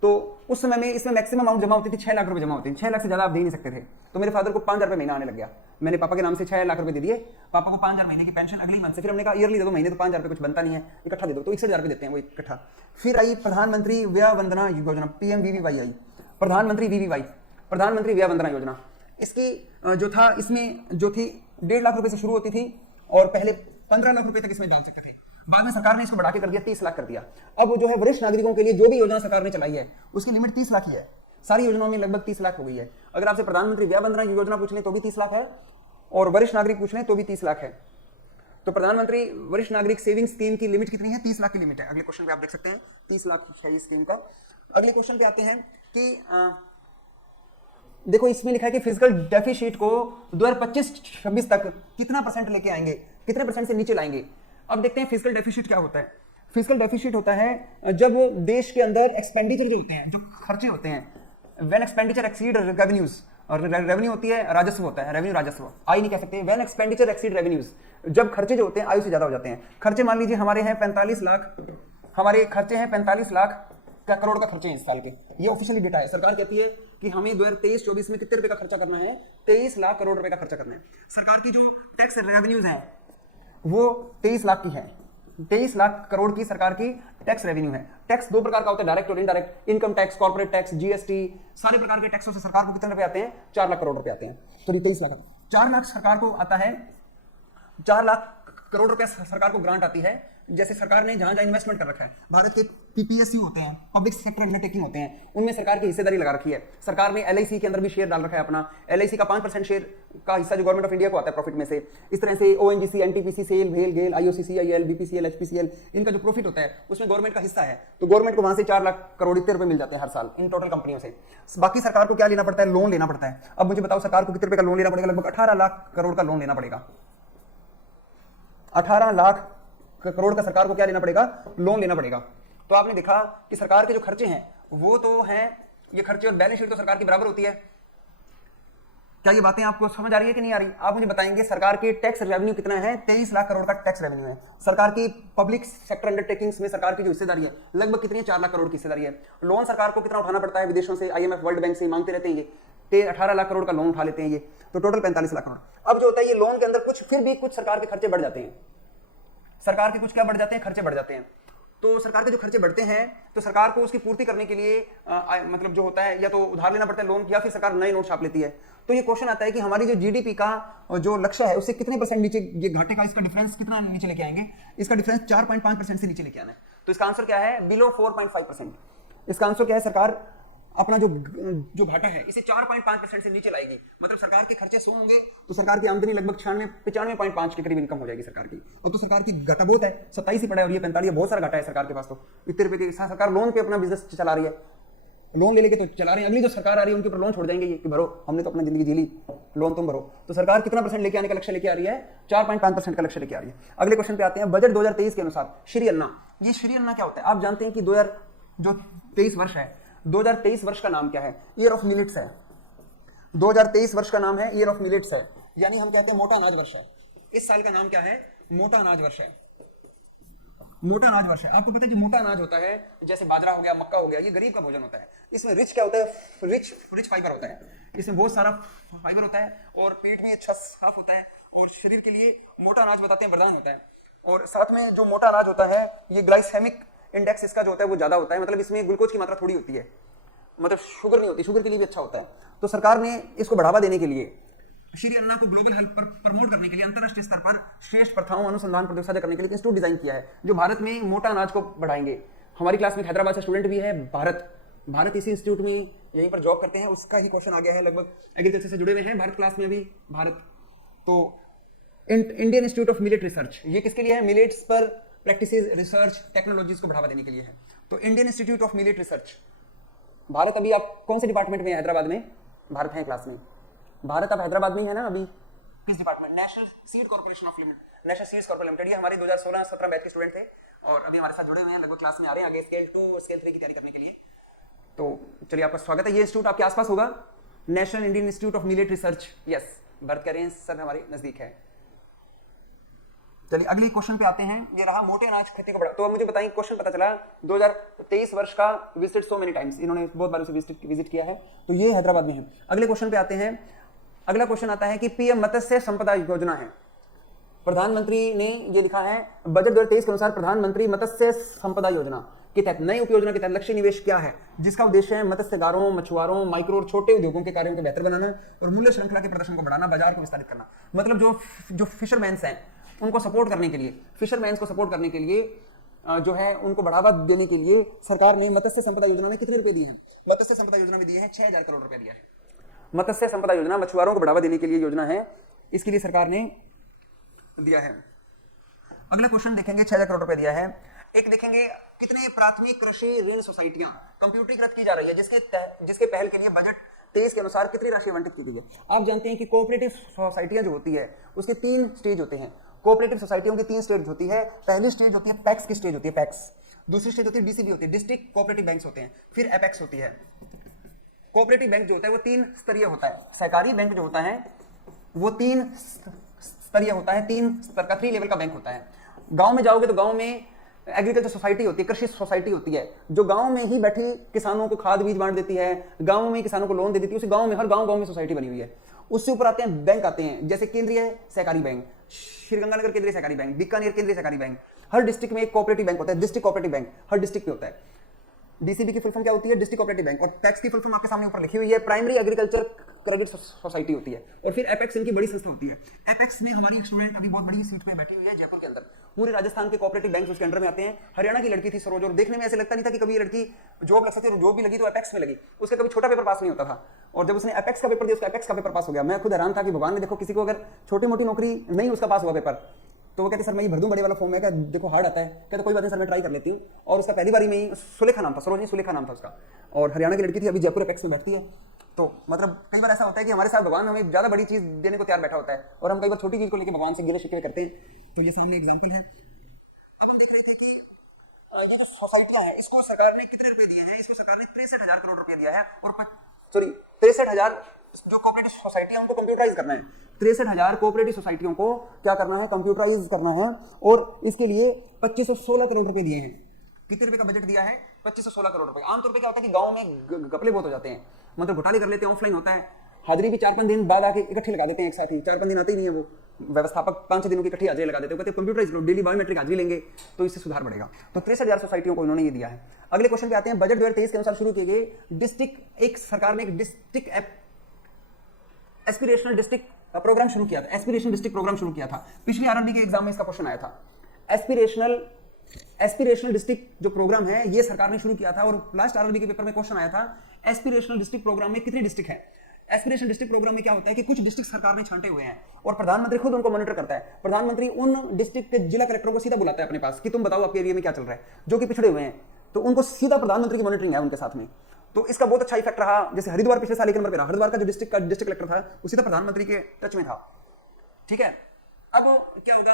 तो उस समय में इसमें मैक्सिमम अमाउंट जमा होती थी 6 लाख रुपए जमा होती थी। 6 लाख से ज्यादा आप दे नहीं सकते थे। तो मेरे फादर को 5,000 रुपए महीना आने लग गया। मैंने पापा के नाम से 6 लाख रुपए दे दिए, पापा को 5,000 महीने की पेंशन अगले मंथ से। फिर हमने कहा ईयरली दे दो, महीने तो 5,000 रुपए कुछ बनता नहीं है, इकट्ठा दे दो, तो 61,000 रुपए देते हैं वो इकट्ठा। फिर आई प्रधानमंत्री व्यय वंदना योजना, PMVVY आई, प्रधानमंत्री VVY, प्रधानमंत्री व्यय वंदना योजना। इसकी जो था, इसमें जो थी 1.5 लाख रुपए से शुरू होती थी और पहले 15 लाख रुपए तक इसमें डाल सकते थे। बाद में सरकार ने इसको बढ़ा के कर दिया, 30 लाख कर दिया। अब जो है वरिष्ठ नागरिकों के लिए जो भी योजना सरकार ने चलाई है उसकी लिमिट 30 लाख ही है। सारी योजनाओं में लगभग 30 लाख हो गई है। अगर आपसे प्रधानमंत्री व्यय वंदना की योजना पूछ लें तो भी 30 लाख है, और वरिष्ठ नागरिक पूछ लें तो भी 30 लाख है। तो प्रधानमंत्री वरिष्ठ नागरिक सेविंग स्कीम की लिमिट कितनी है, 30 लाख की लिमिट है। अगले क्वेश्चन पे आप देख सकते हैं 30 लाख है इस स्कीम का। अगले क्वेश्चन पे आते हैं कि देखो इसमें लिखा है कि फिजिकल डेफिसिट को 2025-26 तक कितना परसेंट लेके आएंगे, कितने परसेंट से नीचे लाएंगे। अब देखते हैं फिजिकल डेफिसिट क्या होता है। फिजिकल डेफिसिट होता है जब देश के अंदर एक्सपेंडिचर जो होते हैं, जो खर्चे होते हैं, व्हेन एक्सपेंडिचर एक्सीड रेवेन्यूज, और रेवेन्यू होती है राजस्व होता है, रेवेन्यू राजस्व, आय नहीं कह सकते, व्हेन एक्सपेंडिचर एक्सीड रेवेन्यूज, जब खर्चे जो होते हैं आयु से ज्यादा हो जाते हैं। खर्चे मान लीजिए हमारे हैं 45 लाख, हमारे खर्चे हैं 45 लाख का करोड़ का खर्चे हैं इस साल के, ये ऑफिशियली डेटा है। सरकार कहती है कि हमें 2023-24 में कितने रुपए का खर्चा करना है, 23 लाख करोड़ रुपए का खर्चा करना है। सरकार की जो टैक्स रेवेन्यूज हैं वो 23 लाख की है, 23 लाख करोड़ की सरकार की टैक्स रेवेन्यू है। टैक्स 2 प्रकार का होता है, डायरेक्ट और indirect. Income tax, corporate tax, GST, सारे प्रकार के टैक्सों से सरकार को कितने रुपए आते हैं, 4 लाख करोड़ रुपए आते हैं। तो 23 लाख, 4 लाख सरकार को आता है, 4 लाख करोड़ रुपए सरकार को ग्रांट आती है। जैसे सरकार ने जहां जहां इन्वेस्टमेंट कर रखा है, भारत के PPSU होते हैं, पब्लिक सेक्टर अंडरटेकिंग होते हैं, उनमें सरकार की हिस्सेदारी लगा रखी है। सरकार ने LIC के अंदर भी शेयर डाल रखा है अपना, LIC का 5% शेयर का हिस्सा जो गवर्नमेंट ऑफ इंडिया को आता है प्रॉफिट में से। इस तरह से ONGC, NTPC, SAIL, BHEL, GAIL, IOCC, IL, BPCL, HPCL, इनका जो प्रॉफिट होता है उसमें गवर्नमेंट का हिस्सा है। तो गवर्नमेंट को वहां से 4 लाख करोड़ इतने रुपए मिल जाते हैं हर साल इन टोटल कंपनियों से। बाकी सरकार को क्या लेना पड़ता है, लोन लेना पड़ता है। अब मुझे बताओ सरकार को कितने रुपए का लोन लेना पड़ेगा, लगभग 18 लाख करोड़ का लोन लेना पड़ेगा। 18 लाख करोड़ का सरकार को क्या लेना पड़ेगा, लोन लेना पड़ेगा। तो आपने देखा कि सरकार के जो खर्चे हैं वो तो हैं, ये खर्चे और बैलेंस शीट तो सरकार की बराबर होती है। क्या ये बातें आपको समझ आ रही है कि नहीं आ रही? आप मुझे बताएंगे सरकार के टैक्स रेवेन्यू कितना है, 23 लाख करोड़ का टैक्स रेवेन्यू है। सरकार की पब्लिक सेक्टर अंडरटेकिंग्स में सरकार की जो हिस्सेदारी है लगभग कितनी है, 4 लाख करोड़ की हिस्सेदारी है। लोन सरकार को कितना उठाना पड़ता है विदेशों से, IMF, वर्ल्ड बैंक से मांगते रहते हैं, ये 18 लाख करोड़ का लोन उठा लेते हैं ये, तो टोटल 45 लाख करोड़। अब जो होता है ये लोन के अंदर कुछ फिर भी कुछ सरकार के खर्चे बढ़ जाते हैं, सरकार के कुछ क्या बढ़ जाते हैं, खर्चे बढ़ जाते हैं। तो सरकार के जो खर्चे बढ़ते हैं तो सरकार को उसकी पूर्ति करने के लिए मतलब जो होता है या तो उधार लेना पड़ता है लोन, या फिर सरकार नए नोट छाप लेती है। तो ये क्वेश्चन आता है कि हमारी जो GDP का जो लक्ष्य है उससे कितने परसेंट नीचे, ये घाटे का इसका डिफरेंस कितना नीचे लेके आएंगे, इसका डिफरेंस 4.5% से नीचे लेके आना है। तो इसका आंसर क्या है, बिलो 4.5%। इसका आंसर क्या है, सरकार अपना जो घाटा है इसे 4.5% से नीचे लाएगी। मतलब सरकार के खर्चे 100 होंगे तो सरकार की आमदनी लगभग 95.5 के करीब इनकम हो जाएगी सरकार की। अब तो सरकार की घाटा बहुत है, 27 ही पड़ा है और ये 45, बहुत सारा घाटा है सरकार के पास। तो इतने रुपए की सरकार लोन पे अपना बिजनेस चला रही है, लोन ले लेके तो चला रहे हैं। अगली जो सरकार आ रही है उनके ऊपर लोन छोड़ जाएंगे ये कि भरो, हमने तो अपना जिंदगी जी ली, लोन तुम भरो। तो सरकार कितना परसेंट लेके आने का लक्ष्य लेके आ रही है, 4.5% का लक्ष्य लेके आ रही है। अगले क्वेश्चन पे आते हैं, बजट 2023 के अनुसार श्री अन्ना। ये श्री अन्ना क्या होता है? आप जानते हैं कि 2023 वर्ष है, 2023 वर्ष का नाम क्या है, ईयर ऑफ मिलेट्स है। 2023 वर्ष का नाम है ईयर ऑफ मिलेट्स है, यानी हम कहते हैं मोटा अनाज वर्ष है। इस साल का नाम क्या है, मोटा अनाज वर्ष है। मोटा अनाज वर्ष है। आपको पता है जो मोटा अनाज होता है जैसे बाजरा हो गया, मक्का हो गया, ये गरीब का भोजन होता है। इसमें रिच क्या होता है, रिच फाइबर होता है, इसमें बहुत सारा फाइबर होता है और पेट भी अच्छा साफ होता है और शरीर के लिए मोटा अनाज बताते हैं वरदान होता है। और साथ में जो मोटा अनाज होता है ये ग्लाइसेमिक इंडेक्स इसका जो होता है वो ज्यादा होता है, मतलब इसमें ग्लूकोज की मात्रा थोड़ी होती है, मतलब शुगर नहीं होती, शुगर के लिए भी अच्छा होता है। तो सरकार ने इसको बढ़ावा देने के लिए, श्री अन्ना को ग्लोबल हेल्थ पर प्रमोट करने के लिए, अंतरराष्ट्रीय स्तर पर श्रेष्ठ प्रथाओं अनुसंधान प्रयोग साझा करने के लिए इंस्टीट्यूट डिजाइन किया है जो भारत में मोटा अनाज को बढ़ाएंगे। हमारी क्लास में हैदराबाद से स्टूडेंट भी है, भारत इसी इंस्टीट्यूट में यहीं पर जॉब करते हैं, उसका ही क्वेश्चन आ गया है, लगभग एग्रीकल्चर से जुड़े हुए हैं भारत क्लास में अभी भारत। तो Indian institute of millet research, ये किसके लिए है? मिलेट्स पर प्रैक्टिसेस, रिसर्च, टेक्नोलॉजीज को बढ़ावा देने के लिए है। तो Indian institute of millet research, Bharat अभी आप कौन से डिपार्टमेंट में है? हैदराबाद में भारत है क्लास में, भारत आप हैदराबाद में ही है ना अभी, किस department? National seed corporation of limited, national seeds corporation limited. ये हमारे 2016-17 बैच के स्टूडेंट थे और अभी हमारे साथ जुड़े हुए हैं, लगभग क्लास में आ रहे हैं आगे स्केल 2 और स्केल 3 की तैयारी करने के लिए। तो चलिए आपका स्वागत है। ये इंस्टीट्यूट आपके आसपास होगा, national Indian institute of millet research, yes, Bharat का रेंज सब हमारे नजदीक है। चलिए अगले क्वेश्चन पे आते हैं। ये रहा मोटे अनाज खेती को बढ़ा। तो अब मुझे बताइए, क्वेश्चन पता चला 2023 वर्ष का, विजिट सो मेनी टाइम्स, इन्होंने बहुत बार उसे विजिट किया है, तो ये हैदराबाद में है। अगले क्वेश्चन पे आते हैं। अगला क्वेश्चन आता है कि पीएम मत्स्य संपदा योजना है, प्रधानमंत्री ने ये लिखा है बजट 2023 के अनुसार प्रधानमंत्री मत्स्य संपदा योजना के तहत नई उपयोजना के तहत लक्ष्य निवेश क्या है, जिसका उद्देश्य है मत्स्यकारों, मछुआरों, माइक्रो और छोटे उद्योगों के कार्यों को बेहतर बनाना और मूल्य श्रृंखला के प्रदर्शन को बढ़ाना, बाजार को विस्तारित करना। मतलब जो फिशरमैन्स हैं उनको सपोर्ट करने के लिए, फिशरमैन्स को सपोर्ट करने के लिए जो है उनको बढ़ावा देने के लिए सरकार ने मत्स्य संपदा योजना में कितने रुपए दिए हैं? मत्स्य संपदा योजना में दिए हैं 6000 करोड़ रुपए दिया है। मत्स्य संपदा योजना मछुआरों को बढ़ावा देने के लिए योजना है, इसके लिए सरकार ने दिया है। अगला क्वेश्चन देखेंगे, 6000 करोड़ रुपए दिया है। एक देखेंगे कितने प्राथमिक कृषि ऋण सोसाइटियां कंप्यूटरीकृत की जा रही है, जिसके पहल के लिए बजट 23 के अनुसार कितनी राशि आवंटित की गई है। आप जानते हैं कि कोऑपरेटिव सोसाइटियां जो होती है उसके 3 स्टेज होते हैं। कोऑपरेटिव सोसाइटियों की 3 स्टेज होती है। पहली स्टेज होती है पैक्स की स्टेज होती है, पैक्स। दूसरी स्टेज होती है डीसीबी होती है, डिस्ट्रिक्ट कोऑपरेटिव बैंक्स होते हैं। फिर एपेक्स होती है। कोऑपरेटिव बैंक जो होता है वो 3 स्तरीय होता है। सहकारी बैंक जो होता है वो 3 स्तरीय होता है, 3 स्तर का, 3 लेवल का बैंक होता है। गांव में जाओगे तो गांव में एग्रीकल्चर सोसाइटी होती है, कृषि सोसाइटी होती है, जो गांव में ही बैठी किसानों को खाद बीज बांट देती है, गांव में किसानों को लोन दे देती है। उसी गांव में, हर गांव में सोसाइटी बनी हुई है। उससे ऊपर आते हैं बैंक आते हैं, जैसे केंद्रीय सहकारी बैंक, श्रीगंगानगर केंद्रीय सहकारी बैंक, बीकानेर केंद्रीय सहकारी बैंक। हर डिस्ट्रिक्ट में एक कोऑपरेटिव बैंक होता है, डिस्ट्रिक्ट कोऑपरेटिव बैंक हर डिस्ट्रिक्ट में होता है। डीसीबी की फुल फॉर्म क्या होती है? District cooperative bank. और पैक्स की फुल फॉर्म आपके सामने ऊपर लिखी हुई है, प्राइमरी एग्रीकल्चर क्रेडिट सोसाइटी होती है। और फिर एपेक्स इनकी बड़ी संस्था होती है। एपेक्स में हमारी एक स्टूडेंट अभी बहुत बड़ी सीट पे बैठी हुई है जयपुर के अंदर। पूरे राजस्थान के कोऑपरेटिव बैंक उसके अंडर में आते हैं। हरियाणा की लड़की थी सरोज, और देखने में ऐसे लगता नहीं था कि कभी ये लड़की जॉब लग सकती है, और जॉब भी लगी तो एपेक्स में लगी। उसका कभी छोटा पेपर पास नहीं होता था, और जब उसने एपेक्स का पेपर दिया उसका एपेक्स का पेपर पास हो गया। मैं खुद हैरान था कि भगवान ने, देखो किसी को अगर छोटी मोटी नौकरी नहीं उसका पास हुआ पेपर, तो वो कहते सर मैं ये भर दूं बड़े वाला फॉर्म में, क्या देखो हार्ड आता है, कहते कोई बात नहीं सर मैं ट्राई कर लेती हूँ। और उसका पहली बारी में ही, सुलेखा नाम था, सरोजनी सुलेखा नाम था उसका, और हरियाणा की लड़की थी, अभी जयपुर एपेक्स में बैठती है। तो मतलब कई बार ऐसा होता है कि हमारे साथ भगवान हमें ज्यादा बड़ी चीज देने को तैयार बैठा होता है, और हम कई बार छोटी चीज को लेकर भगवान से गिले शिकवे करते हैं। तो ये सामने एग्जाम्पल है। अब हम देख रहे थे कि ये जो सोसाइटियां हैं इसको सरकार ने कितने रुपए दिए हैं? इसको सरकार ने 63,000 करोड़ रुपए दिया है। और 63,000 जो कोऑपरेटिव सोसाइटी है उनको कंप्यूटराइज करना है। 63,000 कोऑपरेटिव सोसाइटियों को क्या करना है? कंप्यूटराइज करना है। और इसके लिए 2516 करोड़ रुपए दिए हैं। कितने रुपए का बजट दिया है? 2516 करोड़ रुपए। आमतौर पे क्या होता है कि गांव में घपले बहुत हो जाते हैं, मतलब घोटाले कर लेते हैं, ऑफलाइन होता है। हाजिरी भी 4-5 दिन बाद आके इकट्ठे लगा देते हैं एक साथ ही। 4-5 दिन आते ही नहीं है वो व्यवस्थापक, 5-6 दिनों की इकट्ठी हाजिरी लगा देते हैं, कहते हैं कंप्यूटराइज लो, डेली बायोमेट्रिक हाजिरी लेंगे तो इससे सुधार बढ़ेगा। तो 63,000 सोसाइटियों को इन्होंने ये दिया है। अगले क्वेश्चन पे आते हैं। बजट 2023 के अनुसार शुरू किए गए डिस्ट्रिक्ट, एक सरकार ने एक डिस्ट्रिक्ट एस्पिरेशनल डिस्ट्रिक्ट प्रोग्राम शुरू किया था। एस्पिरेशनल डिस्ट्रिक्ट प्रोग्राम शुरू किया था। पिछले आरआरबी के एग्जाम में इसका क्वेश्चन आया था। एस्पिरेशनल डिस्ट्रिक्ट जो प्रोग्राम है ये सरकार ने शुरू किया था, और लास्ट आरआरबी के पेपर में क्वेश्चन आया था एस्पिरेशनल डिस्ट्रिक्ट प्रोग्राम में कितने डिस्ट्रिक्ट है। एस्पिरेशनल डिस्ट्रिक्ट प्रोग्राम में क्या होता है कि कुछ डिस्ट्रिक्ट सरकार ने छांटे हुए हैं, और प्रधानमंत्री खुद उनको मॉनिटर करता है। प्रधानमंत्री उन डिस्ट्रिक्ट के जिला कलेक्टरों को सीधा बुलाता है अपने पास कि तुम बताओ आपके एरिया में क्या चल रहा है, जो कि पिछड़े हुए हैं, तो उनको सीधा प्रधानमंत्री की मॉनिटरिंग है उनके साथ में। तो इसका बहुत अच्छा इफेक्ट रहा। जैसे हरिद्वार पिछले साल एक नंबर पे रहा। हरिद्वार का जो डिस्ट्रिक्ट कलेक्टर था वो सीधा प्रधानमंत्री के टच में था। ठीक है, अब क्या होगा?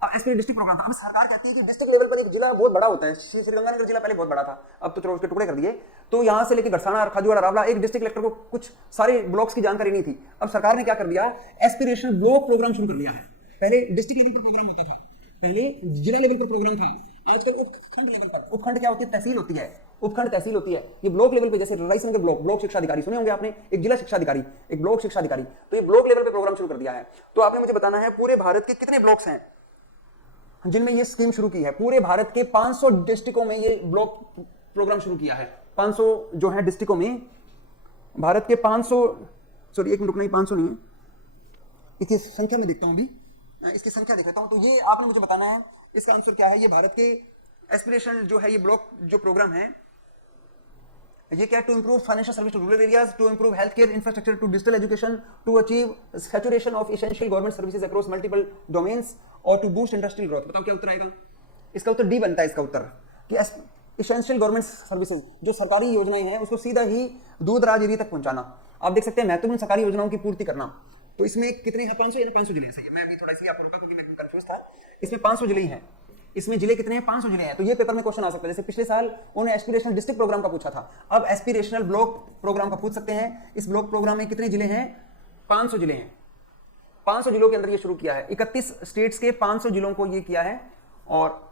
एसपी डिस्ट्रिक्ट प्रोग्राम था। अब सरकार कहती है कि डिस्ट्रिक्ट लेवल पर एक जिला बहुत बड़ा होता है। श्रीगंगानगर जिला पहले बहुत बड़ा था, अब तो चलो उसके टुकड़े कर दिए। तो यहाँ से लेकर गरसाना, खाजूवाड़ा, रावला, एक डिस्ट्रिक्ट कलेक्टर को कुछ सारे ब्लॉक्स की जानकारी नहीं थी। अब सरकार ने क्या कर दिया? एस्पिरेशनल ब्लॉक प्रोग्राम शुरू कर दिया है। पहले डिस्ट्रिक्ट लेवल पर प्रोग्राम होता था, पहले जिला लेवल पर प्रोग्राम था, आजकल उपखंड लेवल पर। उपखंड क्या होती है? तहसील होती है। उपखंड तहसील होती है। ये ब्लॉक लेवल पे, जैसे रायसेन ब्लॉक शिक्षा अधिकारी सुने होंगे आपने, एक जिला शिक्षा अधिकारी, एक ब्लॉक शिक्षा अधिकारी। तो ये ब्लॉक लेवल पे प्रोग्राम शुरू कर दिया है। तो आपने मुझे बताना है पूरे भारत के कितने ब्लॉक्स हैं? जिनमें ये स्कीम शुरू की है। पूरे भारत के 500 डिस्ट्रिक्टों में ये ब्लॉक प्रोग्राम शुरू किया है। 500 जो है डिस्ट्रिक्टों में, भारत के 500, सॉरी एक मिनट रुकना, 500 नहीं है, इसकी संख्या में देखता हूं अभी, इसकी संख्या देख लेता हूं। तो ये आपने मुझे बताना है इसका आंसर क्या है। ये भारत के एस्पिरेशनल जो है ये ब्लॉक जो प्रोग्राम है, ये क्या, to improve financial service to rural areas, to improve health care infrastructure, to digital education, to achieve saturation of essential government services across multiple domains और टू बूस्ट इंडस्ट्रियल ग्रोथ। बताओ क्या उत्तर आएगा इसका? उत्तर D बनता है इसका उत्तर, कि एसेंशियल गवर्नमेंट सर्विसेज जो सरकारी योजनाएं हैं उसको सीधा ही दूर दराज एरिया तक पहुंचाना। आप देख सकते हैं महत्वपूर्ण सरकारी योजनाओं की पूर्ति करना। तो इसमें कितने हैं? 500 या 500 जिले हैं। सही है, मैं अभी थोड़ा इसलिए आपको रोका क्योंकि मैं कंफ्यूज था। इसमें 500 जिले हैं। इसमें जिले कितने हैं? 500 जिले हैं। तो ये पेपर में क्वेश्चन आ सकता है। जैसे पिछले साल उन्होंने एस्पिरेशनल डिस्ट्रिक्ट प्रोग्राम का पूछा था, अब एस्पिरेशनल ब्लॉक प्रोग्राम का पूछ सकते हैं। इस ब्लॉक प्रोग्राम में कितने जिले हैं? 500 जिले हैं। 500 जिलों के अंदर ये शुरू किया है। 31 स्टेट्स के 500 जिलों को ये किया है। और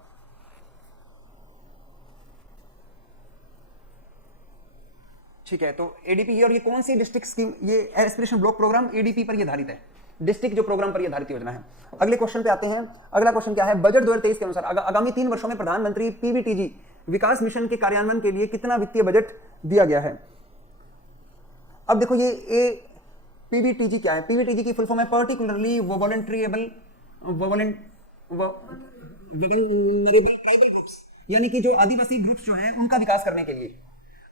ठीक है, तो एडीपी और ये कौन सी डिस्ट्रिक्ट स्कीम, ये एस्पिरेशनल ब्लॉक प्रोग्राम एडीपी पर ये आधारित है, डिस्ट्रिक्ट जो प्रोग्राम पर आधारित योजना है। अगले क्वेश्चन पे आते हैं। अगला क्वेश्चन क्या है? बजट 2023 के अनुसार आगामी 3 वर्षों में प्रधानमंत्री पीवीटीजी विकास मिशन के कार्यान्वयन के लिए कितना वित्तीय बजट दिया गया है? अब देखो ये पीवीटीजी क्या है? पीवीटीजी की फुल फॉर्म है पर्टिकुलरली वॉलंटरीएबल ट्राइबल ग्रुप्स, यानी कि जो आदिवासी ग्रुप्स जो हैं उनका विकास करने के लिए,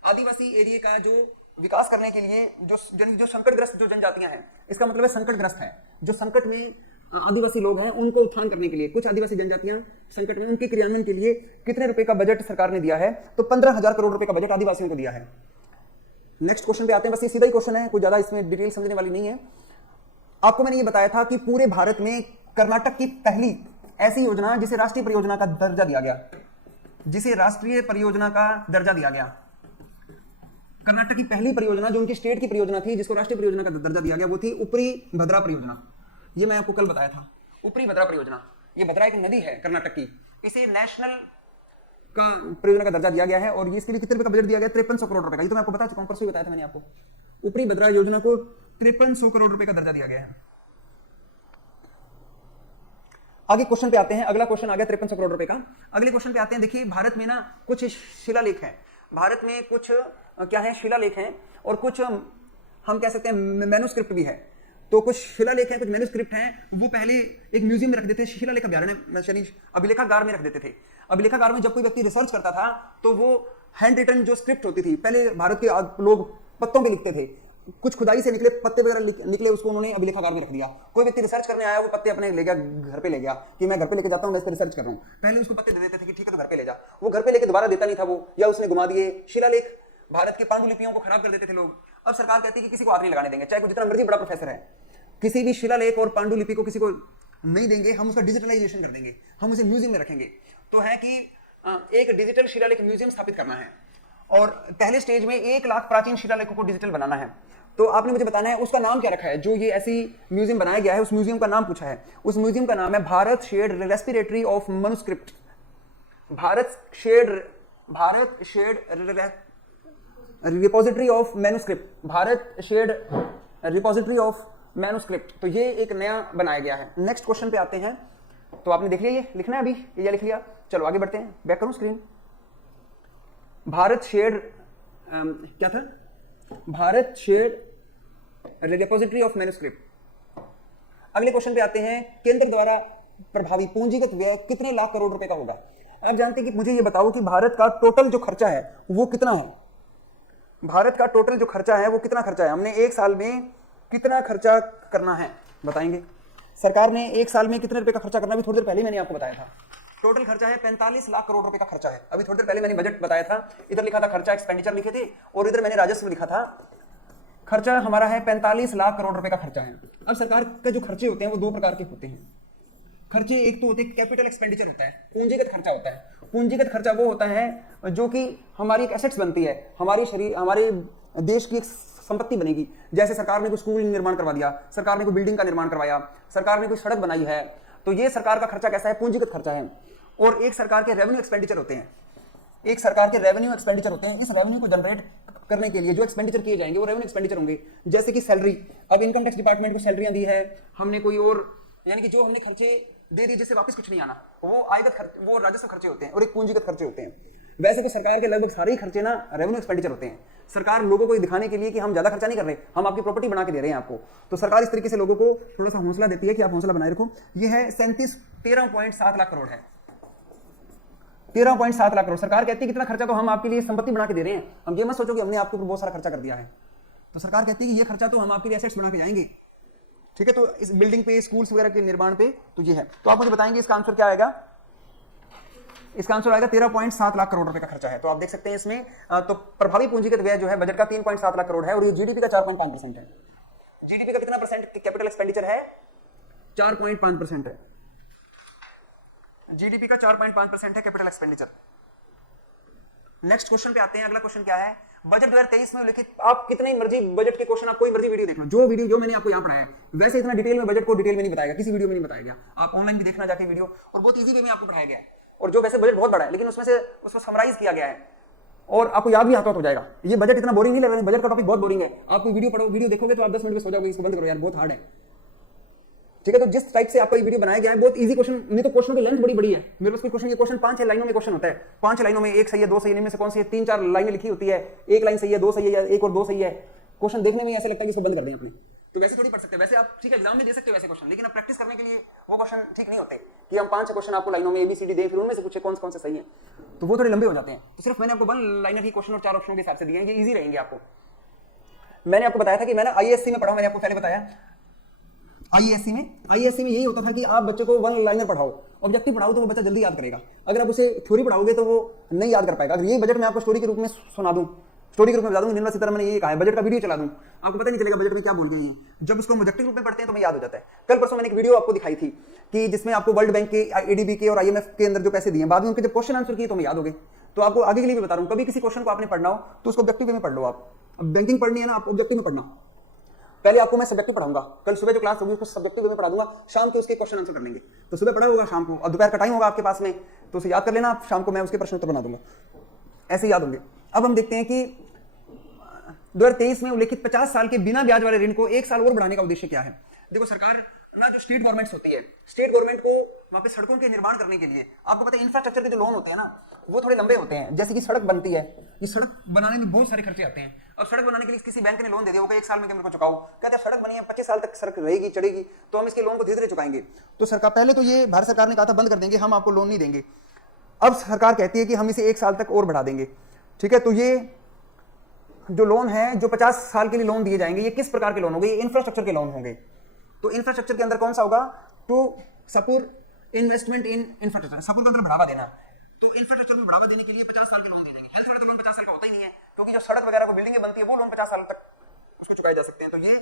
आदिवासी एरिया का जो विकास करने के लिए जो संकटग्रस्त जो जनजातियां हैं, इसका मतलब है संकटग्रस्त है, जो संकट में आदिवासी लोग हैं उनको उत्थान करने के लिए, कुछ आदिवासी जनजातियां संकट में, उनके क्रियान्वयन के लिए कितने रुपए का बजट सरकार ने दिया है? तो 15,000 करोड़ रुपए का बजट आदिवासियों को दिया है। नेक्स्ट क्वेश्चन पे आते हैं। बस ये सीधा ही क्वेश्चन है, कोई ज्यादा इसमें डिटेल समझने वाली नहीं है। आपको मैंने ये बताया था कि पूरे भारत में कर्नाटक की पहली ऐसी योजना जिसे राष्ट्रीय परियोजना का दर्जा दिया गया, जिसे राष्ट्रीय परियोजना का दर्जा दिया गया, कर्नाटक की पहली परियोजना जो उनकी स्टेट की परियोजना थी जिसको राष्ट्रीय परियोजना का दर्जा दिया गया, वो थी ऊपरी भद्रा परियोजना। ये मैं आपको कल बताया था, ऊपरी भद्रा परियोजना। ये भद्रा एक नदी है कर्नाटक की, इसे नेशनल का परियोजना का दर्जा दिया गया है। और ये इसके लिए कितने रुपए का बजट दिया गया? 5300 करोड़ रुपए का। ये तो मैं आपको बता चुका हूं, परसों ही बताया था मैंने आपको। ऊपरी भद्रा योजना को 5300 करोड़ रुपए का दर्जा दिया गया है। आगे क्वेश्चन पे आते हैं। अगला क्वेश्चन आ गया 5300 करोड़ रुपए का। अगले क्वेश्चन पे आते हैं। देखिए भारत में ना कुछ शिलालेख हैं, भारत में कुछ क्या है, शिलालेख हैं, और कुछ हम कह सकते हैं मैन्युस्क्रिप्ट भी है। तो कुछ शिलालेख हैं, कुछ मैन्युस्क्रिप्ट हैं, वो पहले एक म्यूजियम में रख देते थे, शिलालेख अभ्यारण्य अभिलेखागार में रख देते थे। अभिलेखागार में जब कोई व्यक्ति रिसर्च करता था तो वो हैंड रिटन जो स्क्रिप्ट होती थी, पहले भारत के लोग पत्तों पे लिखते थे, कुछ खुदाई से निकले पत्ते वगैरह निकले, उसको उन्होंने अभिलेखागार में रख दिया। कोई व्यक्ति रिसर्च करने आया, वो पत्ते अपने ले गया, घर पे ले गया कि मैं घर पे लेके जाता हूँ, मैं इस पर रिसर्च कर रहा हूँ। पहले उसको पत्ते दे देते थे कि ठीक है तो घर पे ले जा, वो घर पे लेके दोबारा देता नहीं था वो, या उसने घुमा दिए। शिलालेख भारत के पांडुलिपियों को खराब कर देते थे लोग। अब सरकार कहती है कि किसी को हाथ नहीं लगाने देंगे, चाहे कोई जितना मर्जी बड़ा प्रोफेसर है, किसी भी शिलालेख और पांडुलिपि को किसी को नहीं देंगे, हम उसका डिजिटलाइजेशन कर देंगे, हम उसे म्यूजियम में रखेंगे। तो है कि एक डिजिटल शिलालेख म्यूजियम स्थापित करना है, और पहले स्टेज में 1 लाख प्राचीन शिलालेखों को डिजिटल बनाना है। तो आपने मुझे बताना है उसका नाम क्या रखा है, जो ये ऐसी म्यूजियम बनाया गया है उस म्यूजियम का नाम पूछा है। उस म्यूजियम का नाम है Bharat shared respiratory of manuscript, Bharat shared repository of manuscript, Bharat shared repository of manuscript. तो ये एक नया बनाया गया है। नेक्स्ट क्वेश्चन पे आते हैं। तो आपने देख लिया, ये लिखना है अभी, ये लिख लिया। चलो आगे बढ़ते हैं, बैक करूं स्क्रीन। भारत शेयर्ड क्या था, Bharat shared repository of manuscript. अगले क्वेश्चन पे आते हैं। केंद्र द्वारा प्रभावी पूंजीगत व्यय कितने लाख करोड़ रुपए का होगा? आप जानते हैं कि मुझे ये बताओ कि भारत का टोटल जो खर्चा है वो कितना है? भारत का टोटल जो खर्चा है वो कितना खर्चा है? हमने एक साल में कितना खर्चा करना है बताएंगे? सरकार ने एक साल में कितने रुपए का खर्चा करना, अभी थोड़ी देर पहले मैंने आपको बताया था। टोटल खर्चा है 45 लाख करोड़ रुपए का खर्चा है। अभी थोड़ी देर पहले मैंने बजट बताया था, इधर लिखा था खर्चा एक्सपेंडिचर लिखे थे, और इधर मैंने राजस्व लिखा था। खर्चा हमारा है 45 लाख करोड़ रुपए का खर्चा है। अब सरकार के जो खर्चे होते हैं वो 2 प्रकार के होते हैं खर्चे। एक तो होते हैं कैपिटल एक्सपेंडिचर होता है, पूंजीगत खर्चा होता है। पूंजीगत खर्चा वो होता है जो कि हमारी एक एसेट्स बनती है, हमारे देश की एक संपत्ति बनेगी। जैसे सरकार ने कोई स्कूल निर्माण करवा दिया, सरकार ने कोई बिल्डिंग का निर्माण करवाया, सरकार ने कोई सड़क बनाई है, तो ये सरकार का खर्चा कैसा है? पूंजीगत खर्चा है। और एक सरकार के रेवेन्यू एक्सपेंडिचर होते हैं, एक सरकार के रेवेन्यू एक्सपेंडिचर होते हैं। इस रेवेन्यू को जनरेट करने के लिए जो एक्सपेंडिचर किए जाएंगे वो रेवेन्यू एक्सपेंडिचर होंगे। जैसे कि सैलरी, अब इनकम टैक्स डिपार्टमेंट को सैलरियां दी है हमने, कोई और, यानी कि जो हमने खर्चे दे दीजिए, जिससे वापस कुछ नहीं आना, वो आयगत खर्च, वो राजस्व खर्चे होते हैं और एक पूंजीगत खर्चे होते हैं। वैसे तो सरकार के लगभग सारे ही खर्चे ना रेवेन्यू एक्सपेंडिचर होते हैं। सरकार लोगों को दिखाने के लिए कि हम ज्यादा खर्चा नहीं कर रहे, हम आपकी प्रॉपर्टी बना के दे रहे हैं आपको, तो सरकार इस तरीके से लोगों को थोड़ा सा हौसला देती है कि आप हौसला बनाए रखो। ये है 13.7 लाख करोड़ है, 13.7 लाख करोड़। सरकार कहती है कितना खर्चा, तो हम आपके लिए संपत्ति बना के दे रहे हैं। हम ये मत सोचो कि हमने आपके ऊपर बहुत सारा खर्चा कर दिया है, तो सरकार कहती है कि ये खर्चा तो हम आपके लिए एसेट्स बना के जाएंगे, ठीक है। तो इस बिल्डिंग पे, स्कूल्स वगैरह के निर्माण पे तो ये है। तो आप मुझे बताएंगे इसका आंसर क्या आएगा? इसका आंसर आएगा 13.7 लाख करोड़ रुपए का खर्चा है। तो आप देख सकते हैं इसमें तो प्रभावी पूंजीगत व्यय जो है बजट का 3.7 लाख करोड़ है और ये जीडीपी का 4.5% है। जीडीपी का कितना परसेंट कैपिटल एक्सपेंडिचर है? 4.5% है। जीडीपी का 4.5% है कैपिटल एक्सपेंडिचर। नेक्स्ट क्वेश्चन पे आते हैं। अगला क्वेश्चन क्या है? बजट 2023 में उल्लिखित, आप कितने मर्जी बजट के क्वेश्चन, आप कोई मर्जी वीडियो देखना, जो वीडियो जो मैंने आपको यहाँ पढ़ाया है, वैसे इतना डिटेल में बजट को डिटेल में नहीं बताया गया, किसी वीडियो में नहीं बताया गया। आप ऑनलाइन भी देखना जाके वीडियो, और बहुत इजी वे में आपको पढ़ाया गया है। और जो वैसे बजट बहुत बड़ा है लेकिन उसमें से उसको समराइज किया गया है और आपको याद भी हाथों हो जाएगा। ये बजट इतना बोरिंग नहीं लग रहा है, बजट का टॉपिक बहुत बोरिंग है। आप कोई वीडियो पढ़ो, वीडियो देखोगे तो आप 10 मिनट में सो जाओगे, इसको बंद करो यार, बहुत हार्ड है, ठीक है। तो जिस टाइप से आपका ये वीडियो बनाया गया है, बहुत इजी क्वेश्चन, नहीं तो क्वेश्चन की लेंथ बड़ी बड़ी है मेरे पास। कोई क्वेश्चन, ये क्वेश्चन 5-6 लाइनों में क्वेश्चन होता है, 5 लाइनों में, एक सही है, 2 सही है, इनमें से कौन सी है, 3-4 लाइनें लिखी होती है, एक लाइन सही है, 2 सही है, एक और 2 सही है। क्वेश्चन देखने में ऐसा लगता है कि इसको बंद कर दें अपने, तो वैसे थोड़ी पढ़ सकते हैं। वैसे आप ठीक है एग्जाम में दे सकते हो वैसे क्वेश्चन, लेकिन आप प्रैक्टिस करने के लिए वो क्वेश्चन ठीक नहीं होते कि हम 5-6 क्वेश्चन आपको लाइनों में ABCD दें, फिर उनमें से पूछे कौन से सही है, तो वो थोड़े लंबे हो जाते हैं। तो सिर्फ मैंने आपको 1 लाइनर ही क्वेश्चन और 4 ऑप्शनों के हिसाब से दिए हैं, ये इजी रहेंगे आपको। मैंने आपको बताया था कि मैंने IASC में पढ़ा, मैंने आपको पहले बताया IASC में यही होता था कि आप बच्चे को 1 लाइनर पढ़ाओ, ऑब्जेक्टिव पढ़ाओ, तो वो बच्चा जल्दी याद करेगा। अगर आप उसे थ्योरी पढ़ाओगे तो वो नहीं याद कर पाएगा। अगर यही बजट में आपको स्टोरी के रूप में सुना दूं, स्टोरी के रूप में बता दूं, निर्मला सीतारमण ने ये कहा है, बजट का वीडियो चला दूं, आपको पता नहीं चलेगा बजट में क्या बोल गई है। जब उसको ऑब्जेक्टिव रूप में पढ़ते हैं तो हमें याद हो जाता है। कल परसों मैंने एक वीडियो आपको दिखाई थी कि जिसमें आपको वर्ल्ड बैंक के, ADB के और IMF के अंदर जो पैसे दिए, बाद में उनके जब क्वेश्चन आंसर किए तो हमें याद हो गए। तो आपको आगे के लिए भी बता रहा हूं, कभी किसी क्वेश्चन को आपने पढ़ना हो तो उसको ऑब्जेक्टिव में पढ़ लो। आप बैंकिंग पढ़नी है ना, आप ऑब्जेक्टिव में पढ़ना। पहले आपको मैं सब्जेक्टिव पढ़ाऊंगा, कल सुबह जो क्लास होगी उसको सब्जेक्टिव में पढ़ा दूंगा, शाम को उसके क्वेश्चन आंसर कर लेंगे। तो सुबह पढ़ा होगा, शाम को, और दोपहर का टाइम होगा आपके पास में, तो उसे याद कर लेना, शाम को मैं उसके प्रश्न उत्तर बना दूंगा, ऐसे याद होंगे। अब हम देखते हैं कि 2023 में उल्लिखित 50 साल के बिना ब्याज वाले ऋण को 1 साल और बढ़ाने का उद्देश्य क्या है? देखो सरकार ना, जो स्टेट गवर्नमेंट्स होती है, स्टेट गवर्नमेंट को वहां पे सड़कों के निर्माण करने के लिए, आपको पता है इंफ्रास्ट्रक्चर के जो लोन होते हैं ना, वो थोड़े लंबे होते हैं। जैसे कि सड़क बनती है, ये सड़क बनाने में बहुत सारे खर्चे आते हैं। अब सड़क बनाने के लिए किसी बैंक ने लोन दे दिया, वो 1 साल में मेरे को चुकाओ, कहते हैं सड़क बनी है 25 साल तक सड़क रहेगी, चढ़ेगी, तो हम इसके लोन को धीरे धीरे चुकाएंगे। तो सरकार, पहले तो ये भारत सरकार ने कहा था बंद कर देंगे, हम आपको लोन नहीं देंगे। अब सरकार कहती है कि हम इसे 1 साल तक और बढ़ा देंगे, ठीक है। तो ये जो लोन है, जो 50 साल के लिए लोन दिए जाएंगे, ये किस प्रकार के लोन होंगे? ये इंफ्रास्ट्रक्चर के लोन होंगे। तो इंफ्रास्ट्रक्चर के अंदर कौन सा होगा? To support investment in infrastructure, support के अंदर बढ़ावा देना। तो इंफ्रास्ट्रक्चर में बढ़ावा देने के लिए 50 साल के लोन दे देंगे। हेल्थ वाले तो लोन 50 साल का होता ही नहीं है, क्योंकि जो सड़क वगैरह को बिल्डिंगें बनती है वो लोन 50 साल तक उसको चुकाए जा सकते हैं। तो ये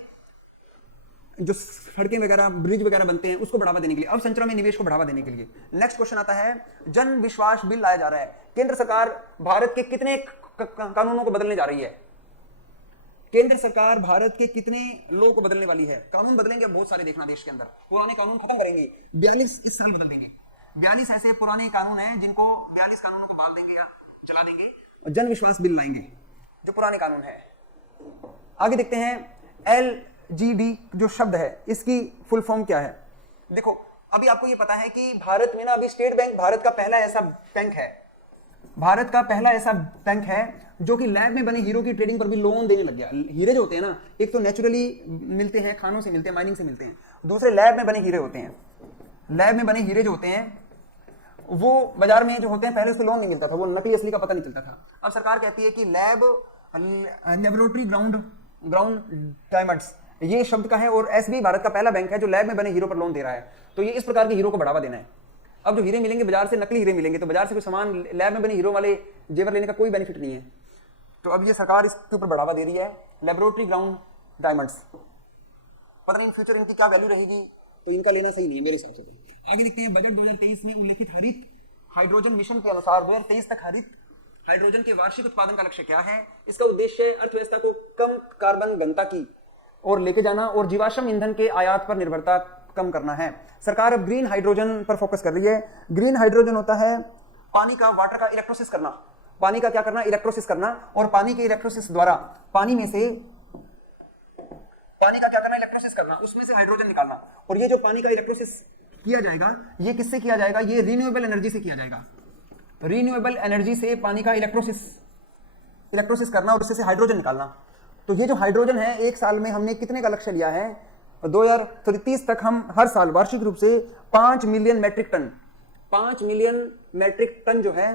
जो सड़कें वगैरह, ब्रिज वगैरह बनते हैं, उसको बढ़ावा देने के लिए, अब संरचना में निवेश को बढ़ावा देने के लिए। नेक्स्ट क्वेश्चन आता है, जन विश्वास बिल लाया जा रहा है। केंद्र सरकार भारत के कितने कानूनों को बदलने जा रही है? केंद्र सरकार भारत के कितने लोगों को बदलने वाली है? कानून बदलेंगे बहुत सारे, देखना देश के अंदर पुराने कानून खत्म करेंगे, 42 इस साल बदल देंगे। 42 ऐसे पुराने कानून हैं जिनको 42 कानूनों को बाल देंगे या चला देंगे, और जन विश्वास बिल लाएंगे जो पुराने कानून है। आगे देखते हैं, LGD जो शब्द है, इसकी फुल फॉर्म क्या है? देखो अभी आपको ये पता है कि भारत में ना, अभी स्टेट बैंक भारत का पहला ऐसा बैंक है, भारत का पहला ऐसा बैंक है जो कि लैब में बने हीरो की ट्रेडिंग पर भी लोन देने लग गया। हीरे जो होते हैं ना, एक तो नेचुरली मिलते हैं, खानों से मिलते हैं, माइनिंग से मिलते हैं, दूसरे लैब में बने हीरे होते हैं। लैब में बने हीरे जो होते हैं वो बाजार में जो होते हैं, पहले उसको लोन नहीं मिलता था, वो नकली असली का पता नहीं चलता था। अब सरकार कहती है कि लेबोरेटरी ग्राउंड डायमंड्स, ये शब्द का है, और SBI भारत का पहला बैंक है जो लैब में बने हीरो पर लोन दे रहा है। तो ये इस प्रकार के हीरो को बढ़ावा देना है। अब जो हीरे मिलेंगे बाजार से, नकली हीरे मिलेंगे, तो बाजार से कोई सामान, लैब में बने हीरो वाले जेवर लेने का कोई बेनिफिट नहीं है। तो अब ये सरकार इसके ऊपर बढ़ावा दे रही है, लेबोरेटरी ग्राउंड डायमंड्स। पता नहीं फ्यूचर इनकी क्या वैल्यू रहेगी, तो इनका लेना सही नहीं है मेरे हिसाब से। आगे देखते हैं, बजट 2023 में उल्लेखित हरित हाइड्रोजन मिशन के अनुसार 2023 तक हरित हाइड्रोजन के वार्षिक उत्पादन का लक्ष्य क्या है? इसका उद्देश्य है अर्थव्यवस्था को कम कार्बन घनता की और लेके जाना और जीवाश्म ईंधन के आयात पर निर्भरता कम करना है। सरकार अब ग्रीन हाइड्रोजन पर फोकस कर रही है। ग्रीन हाइड्रोजन होता है पानी का, वाटर का इलेक्ट्रोसिस करना, पानी का क्या करना? इलेक्ट्रोसिस करना, और पानी के इलेक्ट्रोसिस द्वारा पानी में से पानी का क्या करना? इलेक्ट्रोसिस करना, उसमें से हाइड्रोजन निकालना। और ये जो पानी का इलेक्ट्रोसिस किया जाएगा, ये किससे किया जाएगा, ये रिन्यूएबल एनर्जी से किया जाएगा। रिन्यूएबल एनर्जी से पानी का इलेक्ट्रोसिस करना और उससे से हाइड्रोजन निकालना। तो ये जो हाइड्रोजन है, एक साल में हमने कितने का लक्ष्य लिया है, 2030 तक हम हर साल वार्षिक रूप से 5 million metric tonne, 5 million metric tonne जो है,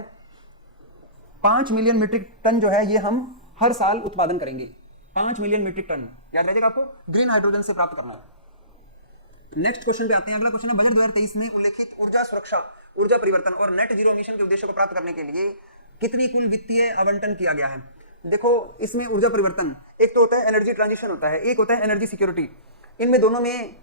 5 मिलियन मीट्रिक टन जो है ये हम हर साल उत्पादन करेंगे। 5 मिलियन मीट्रिक टन याद रखिएगा आपको, ग्रीन हाइड्रोजन से प्राप्त करना है। नेक्स्ट क्वेश्चन पे आते हैं। अगला क्वेश्चन है, बजट 2023 में उल्लेखित ऊर्जा सुरक्षा, ऊर्जा परिवर्तन और नेट जीरो एमिशन के उद्देश्य को प्राप्त करने के लिए कितनी कुल वित्तीय आवंटन किया गया है। देखो इसमें ऊर्जा परिवर्तन, एक तो होता है एनर्जी ट्रांजिशन होता है, एक होता है एनर्जी सिक्योरिटी। इनमें दोनों में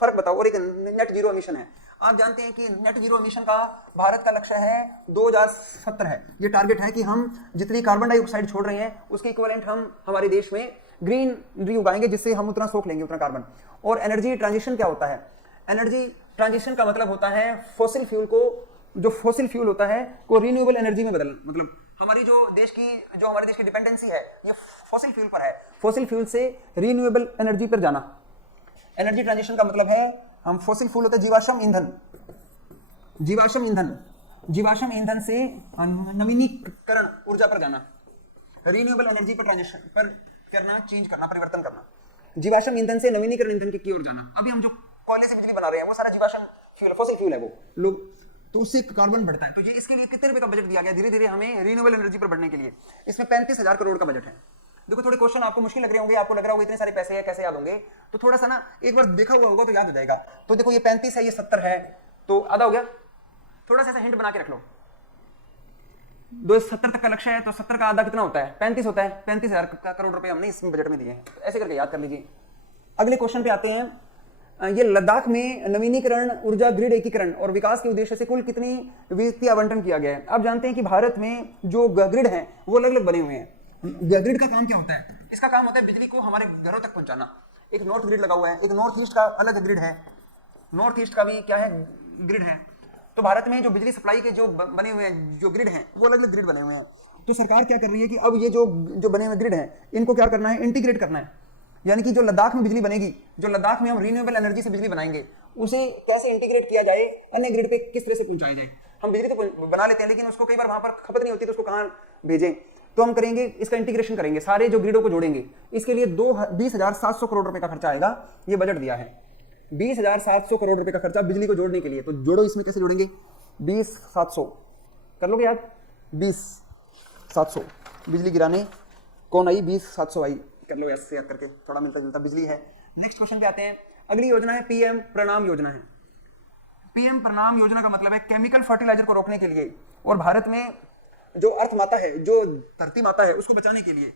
फर्क बताओ। और एक नेट जीरो एमिशन है। आप जानते हैं कि नेट जीरो एमिशन का भारत का लक्ष्य है 2070 है। ये टारगेट है कि हम जितनी कार्बन डाइऑक्साइड छोड़ रहे हैं उसके इक्विवेलेंट हम हमारे देश में ग्रीनरी उगाएंगे, जिससे हम उतना सोख लेंगे उतना कार्बन। और एनर्जी ट्रांजिशन क्या होता है, एनर्जी ट्रांजिशन का मतलब होता है फॉसिल फ्यूल को, जो फॉसिल फ्यूल होता है को रिन्यूएबल एनर्जी में बदलना। मतलब हमारी जो हमारे देश की डिपेंडेंसी है ये फॉसिल फ्यूल पर है, फॉसिल फ्यूल से रिन्यूएबल एनर्जी पर जाना। एनर्जी ट्रांजिशन का मतलब है हम फॉसिल फ्यूल होता है जीवाश्म ईंधन, जीवाश्म ईंधन से नवीनीकरण ऊर्जा पर जाना, रिन्यूएबल एनर्जी पर ट्रांजिशन पर करना, चेंज करना, परिवर्तन करना। जीवाश्म ईंधन से नवीनीकरण ईंधन की ओर जाना। अभी हम जो कोयले से बिजली बना रहे हैं वो सारा जीवाश्म फ्यूल, फॉसिल फ्यूल है वो लोग, तो उससे कार्बन बढ़ता है। तो ये इसके लिए कितने रुपए का बजट दिया गया धीरे धीरे हमें रिन्यूएबल एनर्जी पर बढ़ने के लिए। इसमें 35,000 करोड़ का बजट है। देखो थोड़े क्वेश्चन आपको मुश्किल लग रहे होंगे, आपको लग रहा होगा इतने सारे पैसे हैं कैसे याद होंगे, तो थोड़ा सा ना एक बार देखा हुआ होगा तो याद हो जाएगा। तो देखो ये 35 है, ये 70 है, तो आधा हो गया। थोड़ा सा हिंट बना के रख लो, 270 तक का लक्ष्य है तो 70 का आधा कितना होता है, 35 होता है। 35,000 करोड़ रुपए हमने इसमें बजट में दिए हैं, ऐसे करके याद कर लीजिए। अगले क्वेश्चन पे आते हैं। ये लद्दाख में नवीनीकरण ऊर्जा ग्रिड एकीकरण और विकास के उद्देश्य से कुल कितनी वित्तीय आवंटन किया गया है। आप जानते हैं कि भारत में जो ग्रिड है वो अलग अलग बने हुए हैं। ग्रिड का काम क्या होता है, इसका काम होता है बिजली को हमारे घरों तक पहुंचाना। एक नॉर्थ ग्रिड लगा हुआ है, एक नॉर्थ ईस्ट का अलग ग्रिड है, नॉर्थ ईस्ट का भी क्या है ग्रिड है। तो भारत में जो बिजली सप्लाई के जो बने हुए हैं जो ग्रिड हैं वो अलग अलग ग्रिड बने हुए हैं। तो सरकार क्या कर रही है कि अब ये जो बने हुए ग्रिड हैं इनको क्या करना है, इंटीग्रेट करना है। यानी कि जो लद्दाख में बिजली बनेगी, जो लद्दाख में हम रिन्यूएबल एनर्जी से बिजली बनाएंगे, उसे कैसे इंटीग्रेट किया जाए, अन्य ग्रिड पे किस तरह से पहुंचाया जाए। हम बिजली तो बना लेते हैं लेकिन उसको कई बार वहां पर खपत नहीं होती, तो उसको कहाँ भेजें। तो हम करेंगे इसका इंटीग्रेशन करेंगे, सारे जो ग्रिडों को जोड़ेंगे। इसके लिए 20,700 करोड़ रुपए का खर्चा आएगा, ये बजट दिया है। 20,700 करोड़ रुपए का खर्चा बिजली को जोड़ने के लिए। तो जोड़ो, इसमें कैसे जोड़ेंगे, 20,700 कर लोगे याद, 20,700 बिजली गिराने कौन आई, 20,700 आई, कर लो ऐसे याद करके, थोड़ा मिलता जुलता बिजली है। नेक्स्ट क्वेश्चन पे आते हैं। अगली योजना है पीएम प्रणाम योजना है। पीएम प्रणाम योजना का मतलब है केमिकल फर्टिलाइजर को रोकने के लिए और भारत में जो अर्थ माता है, जो धरती माता है, उसको बचाने के लिए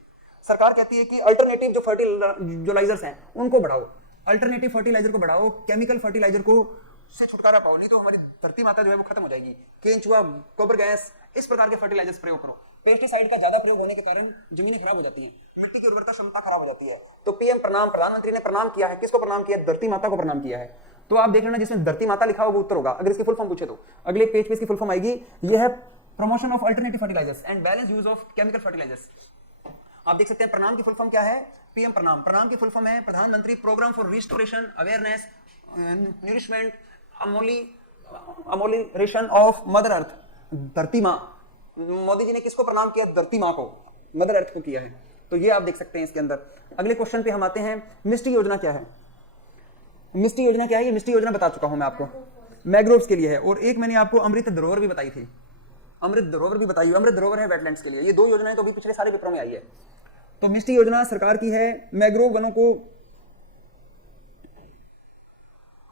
सरकार कहती है कि अल्टरनेटिव जो फर्टिलाइजर्स हैं उनको बढ़ाओ, अल्टरनेटिव फर्टिलाइजर को बढ़ाओ, केमिकल फर्टिलाइजर को से छुटकारा पाओ, नहीं तो हमारी धरती माता जो है वो खत्म हो जाएगी। केंचुआ, गोबर गैस, इस प्रकार के फर्टिलाइजर्स प्रयोग करो। पेस्टिसाइड का ज्यादा प्रयोग होने के कारण जमीनें खराब हो जाती हैं, मिट्टी की उर्वरता क्षमता खराब हो जाती है। तो पीएम प्रणाम, प्रधानमंत्री ने प्रणाम किया है, किसको प्रणाम किया, धरती माता को प्रणाम किया है। तो आप देख लेना जिसमें धरती माता लिखा हो वो उत्तर होगा। अगर इसकी फुल फॉर्म पूछे तो अगले पेज पे इसकी फुल फॉर्म आएगी। यह है promotion of alternative fertilisers and balance use of chemical fertilisers. आप देख सकते हैं प्रणाम की फुल फॉर्म क्या है, पीएम प्रणाम। प्रणाम की फुल फॉर्म है प्रधानमंत्री programme for restoration awareness nourishment amelioration of mother earth, धरती माँ। मोदी जी ने किसको प्रणाम किया, धरती माँ को, मदर अर्थ को किया है। तो ये आप देख सकते हैं इसके अंदर। अगले क्वेश्चन पे हम आते हैं। मिस्टी योजना क्या है, मिस्टी योजना क्या है, ये मिस्टी योजना बता चुका हूं मैं आपको, मैग्रोव्स के लिए है। और एक मैंने आपको अमृत धरोहर भी बताई थी, अमृत धरोहर भी बताई। अमृत धरोहर है वेटलैंड्स के लिए। ये दो योजनाएं तो अभी पिछले सारे पेपरों में आई है। तो मिस्टी योजना सरकार की है, मैग्रोव वनों को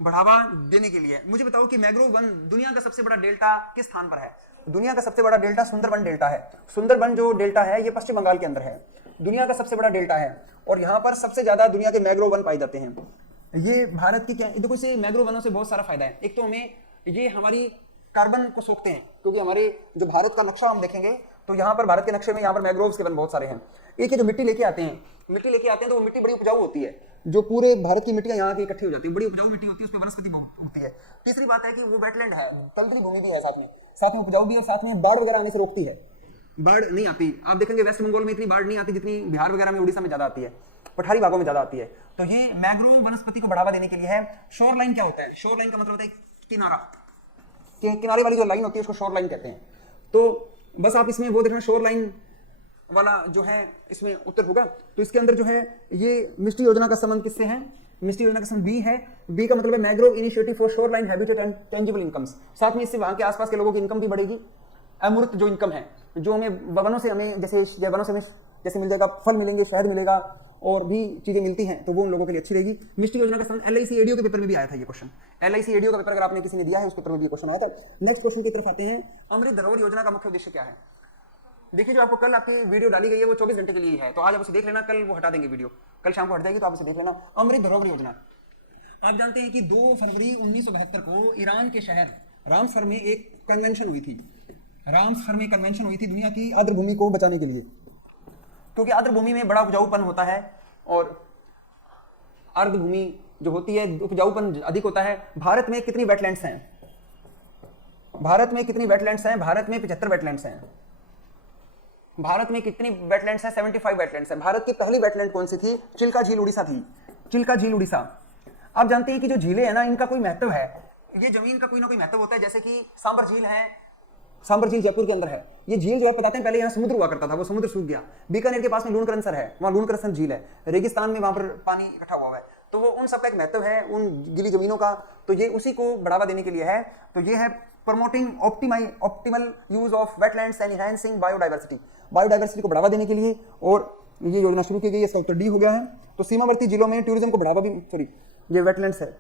बढ़ावा देने के लिए। मुझे बताओ कि मैग्रोव वन, दुनिया का सबसे बड़ा डेल्टा किस स्थान पर है। दुनिया का सबसे बड़ा डेल्टा सुंदरबन डेल्टा है। सुंदरबन जो डेल्टा है ये पश्चिम बंगाल के अंदर है, दुनिया का सबसे बड़ा डेल्टा है और यहाँ पर सबसे ज्यादा दुनिया के मैग्रोव वन पाए जाते हैं। ये भारत की क्या, देखो इसे मैग्रोव वनों से बहुत सारा फायदा है। एक तो हमें ये हमारी कार्बन को सोखते हैं, क्योंकि हमारे जो भारत का नक्शा हम देखेंगे तो यहाँ पर भारत के नक्शे में यहाँ पर मैग्रोव्स के वन बहुत सारे हैं। एक है जो मिट्टी लेके आते हैं, तो वो मिट्टी बड़ी उपजाऊ होती है। जो पूरे भारत की मिट्टियां यहाँ की इकट्ठी हो जाती है, बड़ी उपजाऊ मिट्टी होती है, उसमें वनस्पति उगती है। तीसरी बात है कि वो वेटलैंड है, तलतली भूमि भी है, साथ में उपजाऊ भी और साथ में बाढ़ वगैरह आने से रोकती है। बाढ़ नहीं आती, आप देखेंगे वेस्ट बंगाल में इतनी बाढ़ नहीं आती जितनी बिहार वगैरह में, उड़ीसा में ज्यादा आती है, पठारी भागों में ज्यादा आती है। तो ये मैग्रोव वनस्पति को बढ़ावा देने के लिए है। शोर लाइन क्या होता है, शोर लाइन का मतलब होता है किनारा, किनारे वाली जो लाइन होती है उसको शोर लाइन कहते हैं। तो बस आप इसमें वो देखना, शोर लाइन वाला जो है इसमें उत्तर होगा। तो इसके अंदर जो है ये मिस्टी योजना का संबंध किससे है? मिस्टी योजना का संबंध बी है। बी का मतलब है mangrove initiative for shore line habitat and tangible incomes. साथ में इससे वहां के आसपास के लोगों की इनकम भी बढ़ेगी। अमूर्त जो इनकम है, जो हमें वनों से हमें जैसे वनों से हमें जैसे मिल जाएगा, फल मिलेंगे, शहद मिलेगा और भी चीजें मिलती हैं, तो वो उन लोगों के लिए अच्छी रहेगी। मिस्टी योजना का संबंध LIC ADO के पेपर में भी आया था ये क्वेश्चन। LIC ADO का पेपर अगर आपने किसी ने दिया है उस पेपर में भी क्वेश्चन आया था। नेक्स्ट क्वेश्चन की तरफ आते हैं। अमृत धरोहर योजना का मुख्य उद्देश्य क्या है? देखिए, जो आपको कल आपकी वीडियो डाली गई है वो 24 घंटे के लिए है, तो आज आप उसे देख लेना, कल वो हटा देंगे वीडियो, कल शाम को हट जाएगी, तो आप उसे देख लेना। अमृत धरोहर योजना, आप जानते हैं कि 2 फरवरी 1972 को ईरान के शहर रामसर में एक कन्वेंशन हुई थी। रामसर में कन्वेंशन हुई थी दुनिया की आर्द्रभूमि को बचाने के लिए, क्योंकि आर्द्रभूमि में बड़ा उपजाऊपन होता है और आर्द्रभूमि जो होती है उपजाऊपन अधिक होता है। भारत में कितनी वेटलैंड्स हैं? भारत में कितनी वेटलैंड्स हैं? भारत में 75 वेटलैंड्स हैं। भारत में कितनी वेटलैंड्स हैं? 75 वेटलैंड्स हैं। भारत की पहली वेटलैंड कौन सी थी? चिल्का झील उड़ीसा थी। चिल्का झील उड़ीसा। आप जानते हैं कि जो झीलें हैं ना, इनका कोई महत्व है, ये जमीन का कोई ना कोई महत्व होता है। जैसे कि सांबर झील है, सांबर झील जयपुर के अंदर है। ये झील जो है बताते हैं पहले यहाँ समुद्र हुआ करता था, वो समुद्र सूख गया। बीकानेर के पास में लूणकरनसर है, वहाँ लूणकरनसर झील है, रेगिस्तान में वहाँ पर पानी इकट्ठा हुआ है, तो वो उन सबका एक महत्व है उन गिली जमीनों का, तो ये उसी को बढ़ावा देने के लिए है। तो ये है promoting optimal use of wetlands and enhancing biodiversity, biodiversity को बढ़ावा देने के लिए, और ये योजना शुरू की गई है। इसका उत्तर डी हो गया है। तो सीमावर्ती जिलों में टूरिज्म को बढ़ावा भी, सॉरी ये वेटलैंड्स है,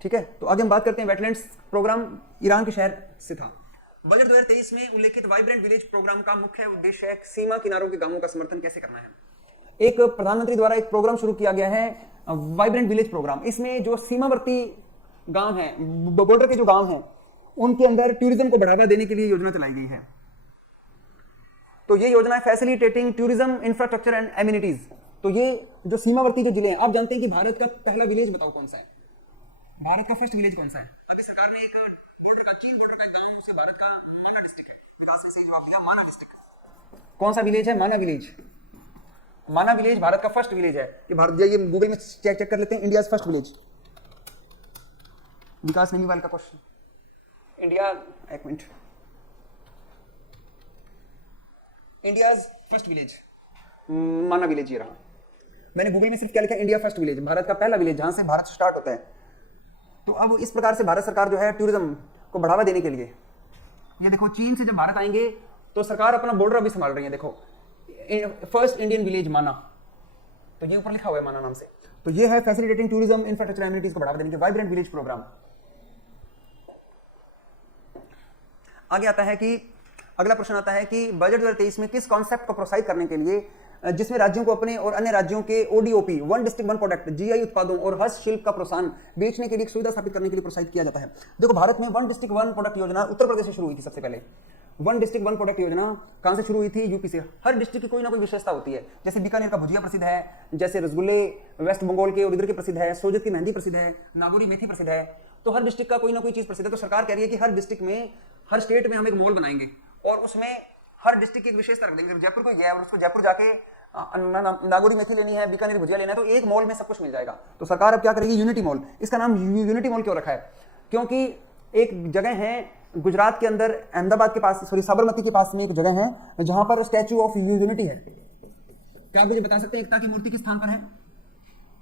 ठीक है। तो आगे हम बात करते हैं वेटलैंड्स प्रोग्राम ईरान के शहर से था। बजट 2023 में उल्लेखित वाइब्रेंट विलेज प्रोग्राम का मुख्य उद्देश्य है सीमा किनारों के गांवों का समर्थन कैसे करना है। एक प्रधानमंत्री द्वारा एक प्रोग्राम शुरू किया गया है, वाइब्रेंट विलेज प्रोग्राम। इसमें जो सीमावर्ती गांव हैं, बॉर्डर के जो गांव हैं, उनके अंदर टूरिज्म को बढ़ावा देने के लिए योजना चलाई गई है। तो ये योजना है facilitating tourism infrastructure and amenities. तो ये जो सीमावर्ती जो जिले हैं, आप जानते हैं कि भारत का पहला विलेज बताओ कौन सा है? भारत का फर्स्ट विलेज कौन सा है? अभी सरकार ने एक चीन बॉर्डर का गांव से भारत का माना डिस्ट्रिक्ट है, विकास ने सही जवाब दिया, माना डिस्ट्रिक्ट। कौन सा विलेज है? माना विलेज। माना विलेज भारत का फर्स्ट विलेज है। ये भारत, ये गूगल में चेक कर लेते हैं, इंडिया फर्स्ट विलेज। विकास नेमीवाल का क्वेश्चन, इंडिया, एक मिनट, इंडिया फर्स्ट विलेज माना विलेज ये रहा। मैंने गूगल में सिर्फ क्या लिखा? इंडिया फर्स्ट विलेज, भारत का पहला विलेज, जहां से भारत स्टार्ट होता है। तो अब इस प्रकार से भारत सरकार जो है टूरिज्म को बढ़ावा देने के लिए, ये देखो चीन से जब भारत आएंगे तो सरकार अपना बॉर्डर अभी संभाल रही है। देखो फर्स्ट इंडियन विलेज माना, तो ये ऊपर लिखा हुआ है माना नाम से। तो ये है फैसिलिटेटिंग टूरिज्म इंफ्रास्ट्रक्चर एमिनिटीज को बढ़ावा देने के वाइब्रेंट विलेज प्रोग्राम। आगे आता है कि अगला प्रश्न आता है कि बजट 2023 में किस कॉन्सेप्ट को प्रोत्साहित करने के लिए, जिसमें राज्यों को अपने और अन्य राज्यों के ODOP, one district one product, GI उत्पादों और हस्तशिल्प का प्रोत्साहन बेचने के लिए सुविधा स्थापित करने के लिए प्रोत्साहित किया जाता है। देखो भारत में वन डिस्ट्रिक्ट वन प्रोडक्ट योजना उत्तर प्रदेश से शुरू हुई थी। सबसे पहले वन डिस्ट्रिक्ट वन प्रोडक्ट योजना कहां से शुरू हुई थी? यूपी से। हर डिस्ट्रिक्ट की कोई ना कोई विशेषता होती है, जैसे बीकानेर का भुजिया प्रसिद्ध है, जैसे रसगुल्ले वेस्ट बंगाल के और इधर के प्रसिद्ध है, सोजत की मेहंदी प्रसिद्ध है, नागौरी मेथी प्रसिद्ध है। तो हर डिस्ट्रिक्ट का कोई ना कोई चीज प्रसिद्ध है। तो सरकार कह रही है कि हर डिस्ट्रिक्ट में, हर स्टेट में हम एक मॉल बनाएंगे और उसमें हर डिस्ट्रिक्ट की एक विशेषता रख देंगे। जयपुर को गया और उसको जयपुर जाके नागौरी मेथी लेनी है, बीकानेर भुजिया लेना है, तो एक मॉल में सब कुछ मिल जाएगा। तो सरकार अब क्या करेगी? Unity mall. इसका नाम यूनिटी मॉल क्यों रखा है? क्योंकि एक जगह है गुजरात के अंदर, अहमदाबाद के पास, सॉरी साबरमती के पास में एक जगह है जहां पर स्टैच्यू ऑफ यूनिटी है। क्या आप मुझे बता सकते हैं एकता की मूर्ति किस स्थान पर है?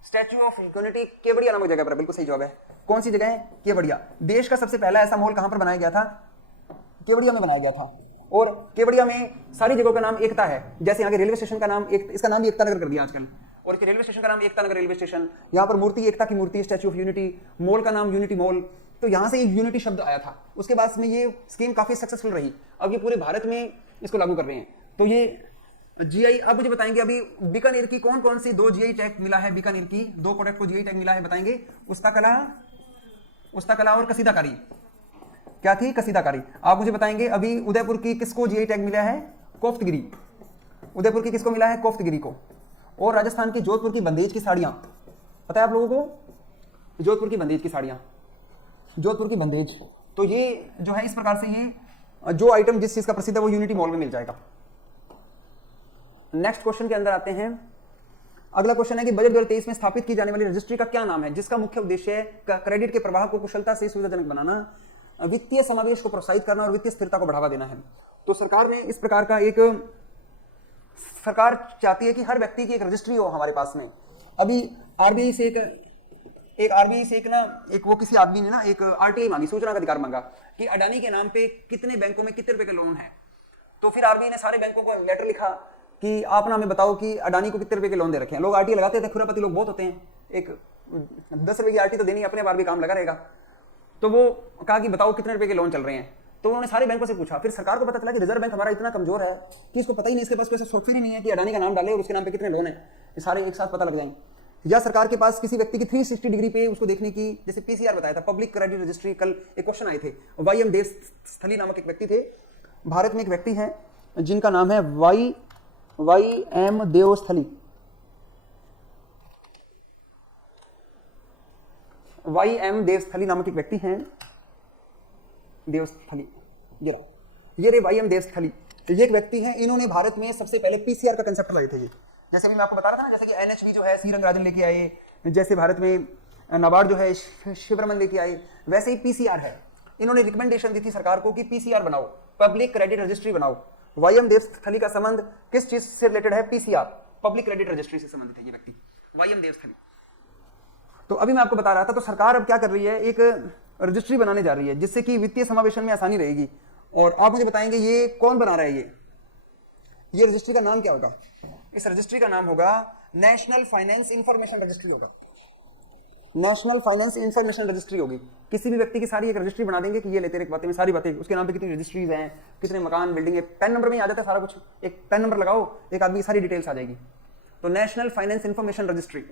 स्टैच्यू ऑफ यूनिटी केवड़िया नामक जगह पर। बिल्कुल सही जवाब है। कौन सी जगह है? केवड़िया। देश का सबसे पहला ऐसा मॉल कहां पर बनाया गया था? केवड़िया में बनाया गया था। और केवड़िया में सारी जगहों का नाम एकता है। जैसे यहाँ के रेलवे स्टेशन का नाम इसका नाम भी एकता नगर कर दिया आजकल, और रेलवे स्टेशन का नाम एकता नगर रेलवे स्टेशन। यहाँ पर मूर्ति एकता की मूर्ति, स्टैच्यू ऑफ यूनिटी। मॉल का नाम यूनिटी मॉल। तो यहाँ से यूनिटी शब्द आया था। उसके बाद में ये स्कीम काफी सक्सेसफुल रही। अब ये पूरे भारत में इसको लागू कर रहे हैं। तो ये GI, आप मुझे बताएंगे अभी बीकानेर की कौन कौन सी 2 GI टैग मिला है? बीकानेर की 2 प्रोडक्ट को GI टैग मिला है, बताएंगे। उस्ताकला और कसीदाकारी। क्या थी? कसीदाकारी। आप मुझे बताएंगे अभी उदयपुर की किसको GI टैग मिला है? कोफ्तगिरी। उदयपुर की किसको मिला है? कोफ्तगिरी को। और राजस्थान की जोधपुर की बंदेज की साड़ियां, पता है आप लोगों को? जोधपुर की बंदेज की साड़ियां, जोधपुर की बंदेज। तो ये जो है इस प्रकार से ये जो आइटम जिस चीज का प्रसिद्ध है वो यूनिटी मॉल में मिल जाएगा। नेक्स्ट क्वेश्चन के अंदर आते हैं अगला क्वेश्चन है कि बजट 2023 में स्थापित की जाने वाली रजिस्ट्री का क्या नाम है, जिसका मुख्य उद्देश्य है क्रेडिट के प्रवाह को कुशलता से सुविधाजनक बनाना, वित्तीय समावेश को प्रोत्साहित करना और वित्तीय स्थिरता को बढ़ावा देना है। तो सरकार ने इस प्रकार का सरकार चाहती है कि हर व्यक्ति की एक रजिस्ट्री हो हमारे पास में। अभी आरबीआई से एक वो किसी आदमी ने ना एक आरटीआई मांगी, सूचना का अधिकार मांगा कि अडानी के नाम पे कितने बैंकों में कितने रुपए के लोन है। तो फिर आरबीआई ने सारे बैंकों को लेटर लिखा कि आप ना हमें बताओ कि अडानी को कितने रुपए के लोन दे रखे हैं। लोग आरटीआई लगाते थे, खुरापति लोग बहुत होते हैं, एक 10 रुपए की आरटी तो देनी, अपने बार भी काम लगा रहेगा। तो वो कहा कि बताओ कितने रुपए के लोन चल रहे हैं। तो उन्होंने सारे बैंकों से पूछा। फिर सरकार को पता चला कि रिजर्व बैंक हमारा इतना कमजोर है कि इसको पता ही नहीं, इसके पास कोई सॉफ्टवेयर ही नहीं है कि अडानी का नाम डाले और उसके नाम पे कितने लोन है, ये सारे एक साथ पता लग जाएंगे। या सरकार के पास किसी व्यक्ति की 360 डिग्री पे उसको देखने की, जैसे पीसीआर बताया था, पब्लिक क्रेडिट रजिस्ट्री। कल एक क्वेश्चन आए थे, वाई एम देवस्थली नामक एक व्यक्ति थे, भारत में एक व्यक्ति है जिनका नाम है Y M Devasthali. Y M Devasthali नामक एक व्यक्ति हैं, देवस्थली, ये रे वाई एम देवस्थली, ये एक व्यक्ति हैं, इन्होंने भारत में सबसे पहले पीसीआर का कंसेप्ट लाए थे। ये जैसे भी मैं आपको बता रहा था ना, जैसे कि एनएचबी जो है सी रंगराजन लेके आए, जैसे भारत में नाबार्ड जो है शिवरमन लेके आए, वैसे ही पीसीआर है। इन्होंने रिकमेंडेशन दी थी सरकार को कि पीसीआर बनाओ, पब्लिक क्रेडिट रजिस्ट्री बनाओ। वाई एम देवस्थली का संबंध किस चीज से रिलेटेड है? पीसीआर, पब्लिक क्रेडिट रजिस्ट्री से संबंधित है ये व्यक्ति, वाई एम देवस्थली। तो अभी मैं आपको बता रहा था, तो सरकार अब क्या कर रही है, एक रजिस्ट्री बनाने जा रही है जिससे कि वित्तीय समावेशन में आसानी रहेगी। और आप मुझे बताएंगे ये कौन बना रहा है? ये रजिस्ट्री का नाम क्या होगा? इस रजिस्ट्री का नाम होगा नेशनल फाइनेंस इंफॉर्मेशन रजिस्ट्री होगा। नेशनल फाइनेंस इंफॉर्मेशन रजिस्ट्री होगी। किसी भी व्यक्ति की सारी एक रजिस्ट्री बना देंगे कि ये लेते एक बातें में सारी बातें, उसके नाम पे कितनी रजिस्ट्रीज हैं, कितने मकान बिल्डिंग है, पैन नंबर में ही आ जाता है सारा कुछ। एक पैन नंबर लगाओ, एक आदमी की सारी डिटेल्स आ जाएगी। तो नेशनल फाइनेंस इंफॉर्मेशन रजिस्ट्री।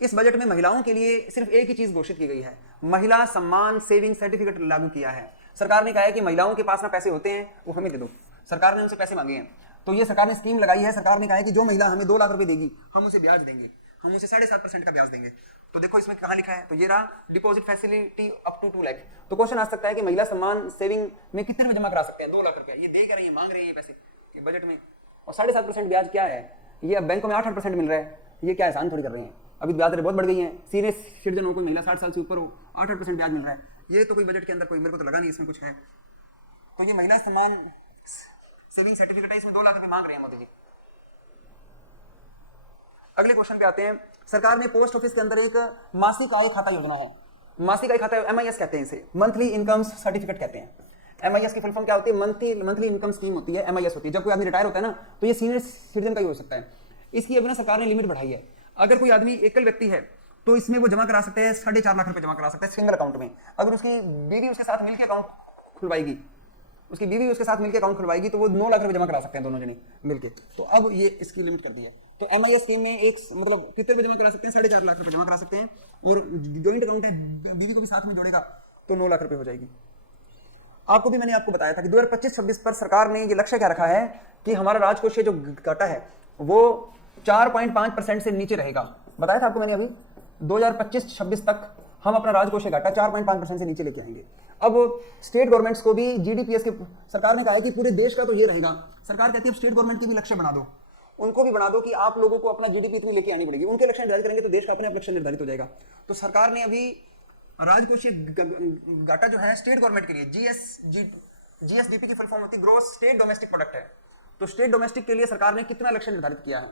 इस बजट में महिलाओं के लिए सिर्फ एक ही चीज घोषित की गई है, महिला सम्मान सेविंग सर्टिफिकेट लागू किया है। सरकार ने कहा है कि महिलाओं के पास ना पैसे होते हैं वो हमें दे दो। सरकार ने उनसे पैसे मांगे हैं, तो ये सरकार ने स्कीम लगाई है। सरकार ने कहा है कि जो महिला हमें 2 लाख रुपए देगी, हम उसे ब्याज देंगे, हम उसे 7.5% का ब्याज देंगे। तो देखो इसमें कहां लिखा है, तो ये रहा deposit facility up to 2 lakh. तो क्वेश्चन आ सकता है कि महिला सम्मान सेविंग में कितने रुपए जमा करा सकते हैं? 2 लाख रुपए। ये दे कर रही है, मांग रहे हैं ये पैसे बजट में। और 7.5% ब्याज क्या है? ये अब बैंकों में 8% मिल रहा है, ये क्या एहसान थोड़ी कर रहे हैं। अभी ब्याज दरें बहुत बढ़ गई हैं। सीनियर सिटीजन हो, कोई महिला 60 साल से ऊपर हो, 8% ब्याज मिल रहा है। ये तो कोई बजट के अंदर कोई, मेरे को तो लगा नहीं इसमें कुछ है। तो ये महिला सम्मान सेविंग सर्टिफिकेट है, इसमें 2 लाख रुपए मांग रहे हैं मोदी जी। अगले क्वेश्चन पे आते हैं। सरकार ने पोस्ट ऑफिस के अंदर एक मासिक आय खाता योजना है। मासिक आय खाता एमआईएस कहते हैं, इसे मंथली इनकम सर्टिफिकेट कहते हैं। एमआईएस की फुल फॉर्म क्या होती है? मंथली इनकम स्कीम होती है, एमआईएस होती है। जब कोई आदमी रिटायर होता है ना, तो ये सीनियर सिटीजन का ही हो सकता है। इसकी अभी ना सरकार ने लिमिट बढ़ाई है। अगर कोई आदमी एकल व्यक्ति है तो इसमें वो जमा करा सकते हैं 4.5 लाख रुपए जमा करा सकते हैं सिंगल अकाउंट में। अगर उसकी बीवी उसके साथ मिलकर अकाउंट खुलवाएगी, उसकी बीवी उसके साथ मिलकर अकाउंट खुलवाएगी, तो वो 9 लाख रुपए जमा करा सकते हैं दोनों जने मिलके। तो अब ये इसकी लिमिट कर दी है। तो एमआईएस स्कीम में एक मतलब कितने रुपए जमा करा सकते हैं? 4.5 लाख रुपए जमा करा सकते हैं। और जॉइंट अकाउंट है, बीवी को भी साथ में जोड़ेगा तो 9 लाख रुपए हो जाएगी। आपको भी मैंने आपको बताया था कि 2025-26 पर सरकार ने ये लक्ष्य क्या रखा है कि हमारा राजकोषीय जो घाटा है वो 4.5% से नीचे रहेगा। बताया था आपको मैंने अभी, 2025-26 तक हम अपना राजकोषीय घाटा 4.5% से नीचे लेके आएंगे। अब स्टेट गवर्नमेंट्स को भी जीडीपीएस के सरकार ने कहा है कि पूरे देश का तो ये रहेगा। सरकार कहती है स्टेट गवर्नमेंट के भी लक्ष्य बना दो, उनको भी बना दो कि आप लोगों को अपना जीडीपी इतनी लेके आनी पड़ेगी। उनके लक्ष्य निर्धारित करेंगे तो देश का अपने आप लक्ष्य निर्धारित हो जाएगा। तो सरकार ने अभी राजकोषीय घाटा जो है स्टेट गवर्नमेंट के लिए जीएसडीपी की फुल फॉर्म होती है ग्रॉस स्टेट डोमेस्टिक प्रोडक्ट है। तो स्टेट डोमेस्टिक के लिए सरकार ने कितना लक्ष्य निर्धारित किया है?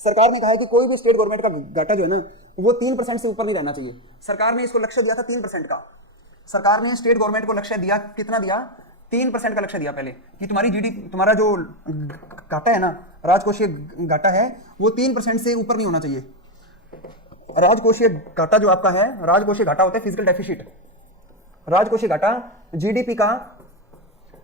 सरकार ने कहा है कि कोई भी स्टेट गवर्नमेंट का घाटा जो है ना वो 3% से ऊपर नहीं रहना चाहिए। सरकार ने इसको लक्ष्य दिया था 3% का। सरकार ने स्टेट गवर्नमेंट को लक्ष्य दिया, कितना दिया? 3% का लक्ष्य दिया पहले कि तुम्हारी जीडीपी, तुम्हारा जो घाटा है ना, राजकोषीय घाटा है, वो 3% से ऊपर नहीं होना चाहिए। राजकोषीय घाटा जो आपका है, राजकोषीय घाटा होता है फिजिकल डेफिसिट। राजकोषीय घाटा जीडीपी का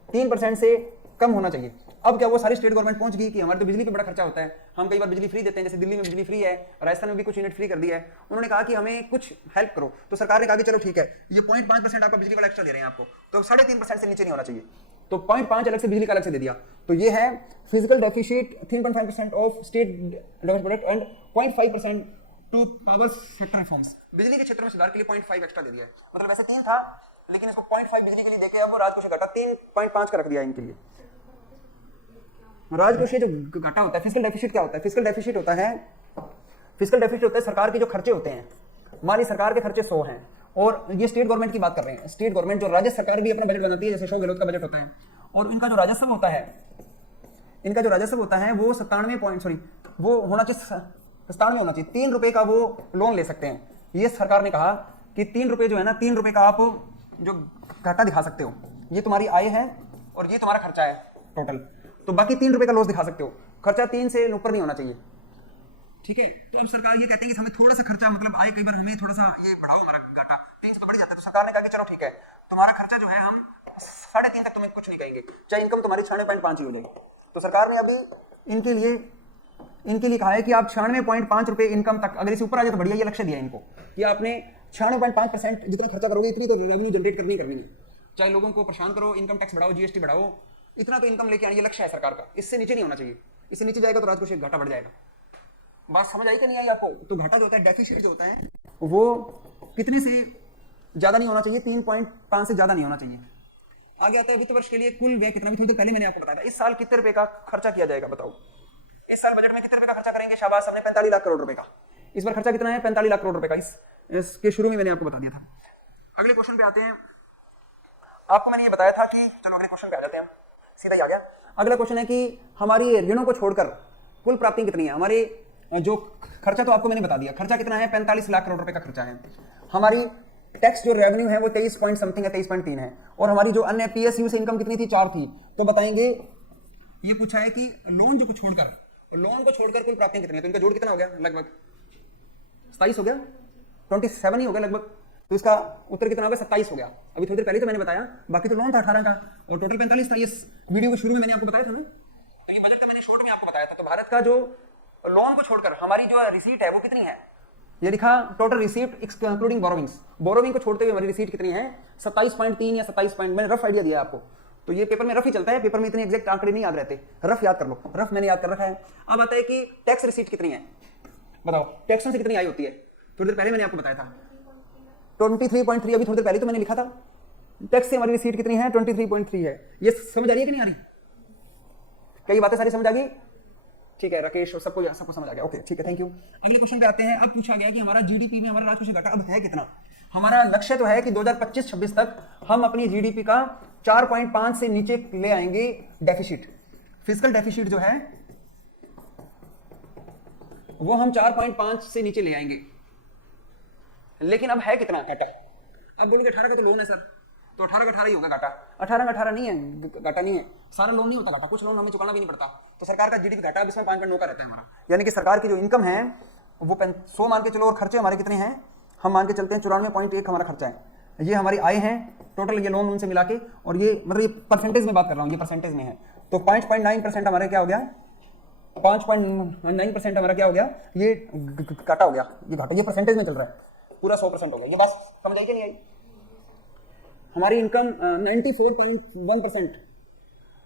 3% से कम होना चाहिए। अब क्या वो सारी स्टेट गवर्नमेंट पहुंच गई कि हमारे तो बिजली पे बड़ा खर्चा होता है, हम कई बार बिजली फ्री देते हैं, जैसे दिल्ली में बिजली फ्री है, राजस्थान में भी कुछ यूनिट फ्री कर दिया है। उन्होंने कहा कि हमें कुछ हेल्प करो। तो सरकार ने कहा कि चलो ठीक है, ये 0.5% आपका बिजली वाला एक्स्ट्रा दे रहे हैं आपको, तो 3.5% से नीचे नहीं होना चाहिए। तो 0.5 अलग से बिजली का अलग से दे दिया। तो ये है physical deficit 3.5% of state domestic product and 0.5% to power sector reforms. बिजली के क्षेत्र में सुधार के लिए 0.5 एक्स्ट्रा दे दिया है। मतलब वैसे 3 था, लेकिन इसको 0.5 बिजली के लिए देके अब वो राजकोषीय घाटा 3.5 का रख दिया इनके लिए। राजकोषीय जो घाटा होता है, फिजिकल डेफिसिट क्या होता है? फिजिकल डेफिसिट होता है सरकार के जो खर्चे होते हैं। मान ली सरकार के खर्चे 100 हैं और ये स्टेट गवर्नमेंट की बात कर रहे हैं। स्टेट गवर्नमेंट जो राज्य सरकार भी अपना बजट बनाती है, जैसे अशोक गहलोत का बजट होता है, और इनका जो राजस्व होता है वो 97 पॉइंट वो होना चाहिए 97 होना चाहिए। 3 रुपए का वो लोन ले सकते हैं। ये सरकार ने कहा कि 3 रुपए जो है ना, 3 रुपए का आप जो घाटा दिखा सकते हो, ये तुम्हारी आय है और ये तुम्हारा खर्चा है टोटल, तो बाकी 3 रुपए का लॉस दिखा सकते हो। खर्चा 3 से ऊपर नहीं होना चाहिए, ठीक है। तो अब सरकार ये कहते हैं कि हमें थोड़ा सा खर्चा, मतलब आए, कई बार हमें थोड़ा सा ये बढ़ाओ, हमारा घाटा 3 से तो बढ़ जाता है। तो सरकार ने कहा कि चलो ठीक है, तुम्हारा खर्चा जो है हम 3.5 तक तुम्हें कुछ नहीं कहेंगे, चाहे इनकम तुम्हारी 96.5 ही हो जाएगी। तो सरकार ने अभी इनके लिए कहा है कि आप 96.5 रुपए इनकम तक, अगर इससे ऊपर आ जाए तो बढ़िया, ये लक्ष्य दिया है इनको कि आपने 96.5% जितना खर्चा करोगे इतनी तो रेवेन्यू जनरेट करनी है। चाहे लोगों को परेशान करो, इनकम टैक्स बढ़ाओ, जीएसटी बढ़ाओ, इतना तो इनकम लेके आनी, ये लक्ष्य है सरकार का। इससे नीचे नहीं होना चाहिए। इससे नीचे जाएगा तो राजकोषीय घाटा बढ़ जाएगा। बात समझ आई कि नहीं आई आपको? तो घाटा जो होता है, डेफिसिट जो होता है, वो कितने से ज्यादा नहीं होना चाहिए? 3.5 से ज्यादा नहीं होना चाहिए। आगे आता है वित्त वर्ष के लिए कुल व्यय कितना, भी थोड़ी देर पहले मैंने आपको बताया था। इस साल कितने रुपए का खर्चा किया जाएगा बताओ? इस साल बजट में कितने रुपए का खर्चा करेंगे? शाबाश, हमने 45 लाख करोड़ रुपए का। इस बार खर्चा कितना है? 45 लाख करोड़ रुपए का। इसके शुरू में मैंने आपको बता दिया था। अगले क्वेश्चन पे आते हैं। आपको मैंने ये बताया था कि चलो अगले क्वेश्चन पे आ जाते हैं, सीधा ही आ गया। अगला क्वेश्चन है कि हमारी ऋणों को छोड़कर कुल प्राप्ति कितनी है? हमारे जो खर्चा तो आपको मैंने बता दिया, खर्चा कितना है? 45 लाख करोड़ रुपए का खर्चा है। हमारी टैक्स जो रेवेन्यू है वो 23 पॉइंट समथिंग है, 23.3 है। और हमारी जो अन्य पीएसयू से इनकम कितनी थी? 4 थी। तो बताएंगे, ये पूछा है कि लोन को छोड़कर कुल प्राप्तियां कितनी है? तो इनका जोड़ कितना हो गया? लगभग 27 हो गया, 27 ही हो गया लगभग। तो इसका उत्तर कितना हो गया? 27 हो गया। अभी थोड़ी देर पहले तो मैंने बताया, बाकी तो लोन था 18 का और टोटल 45 था। इस वीडियो के शुरू में मैंने आपको बताया था ना, तो ये बजट का मैंने शॉर्ट में आपको बताया था। तो भारत का जो लोन को छोड़कर हमारी जो रिसीट है वो कितनी है? ये लिखा total receipt including borrowings. Borrowing को छोड़ते हुए हमारी रिसीट कितनी है? 27.3 या 27 पॉइंट। मैंने रफ आइडिया दिया आपको, तो ये पेपर में रफ ही चलता है। पेपर में इतने एग्जैक्ट आंकड़े नहीं याद रहते, रफ याद कर लो। रफ मैंने याद कर रखा है। अब आता है कि टैक्स रिसीट कितनी है, बताओ टैक्सों से कितनी आई होती है? थोड़ी देर पहले मैंने आपको बताया था 23.3। अभी थोड़ी देर पहले तो मैंने लिखा था टैक्स से हमारी रिसीट कितनी है? 23.3 है। ये समझ आ रही है कि नहीं आ रही? कई बातें सारी समझ आ गई? ठीक है राकेश, सबको समझ आ गया। ओके ठीक है, थैंक यू। अगले क्वेश्चन पे आते हैं। अब पूछा गया कि हमारा जीडीपी में हमारा राजकोषीय घाटा अब है कितना? हमारा लक्ष्य तो है कि 2025-26 तक हम अपनी जीडीपी का 4.5 से नीचे ले आएंगे डेफिसिट। फिजिकल डेफिसिट जो है वो हम 4.5 से नीचे ले आएंगे। लेकिन अब है कितना घाटा? अब बोलोगे 18 का तो लोन है सर, तो 18 का 18 ही होगा घाटा। 18 का 18 नहीं है, घाटा नहीं है। सारा लोन नहीं होता घाटा, कुछ लोन हमें चुकाना भी नहीं पड़ता। तो सरकार का जीडीपी घाटा अब इसमें 5.9 का रहता है हमारा। यानी कि सरकार की जो इनकम है वो 100 मान के चलो, और खर्चे हमारे कितने हैं? हम मान के चलते हैं 94.1 हमारा खर्चा है। ये हमारी आय है टोटल, ये लोन उनसे मिला के। और ये मतलब ये परसेंटेज में बात कर रहा हूँ, ये परसेंटेज में है। तो 5.9% हमारे क्या हो गया? 5.9% हमारा क्या हो गया? ये घाटा हो गया। ये घाटा ये परसेंटेज में चल रहा है, पूरा 100% हो गया। ये बात समझ आई कि नहीं आई? हमारी इनकम 94.1%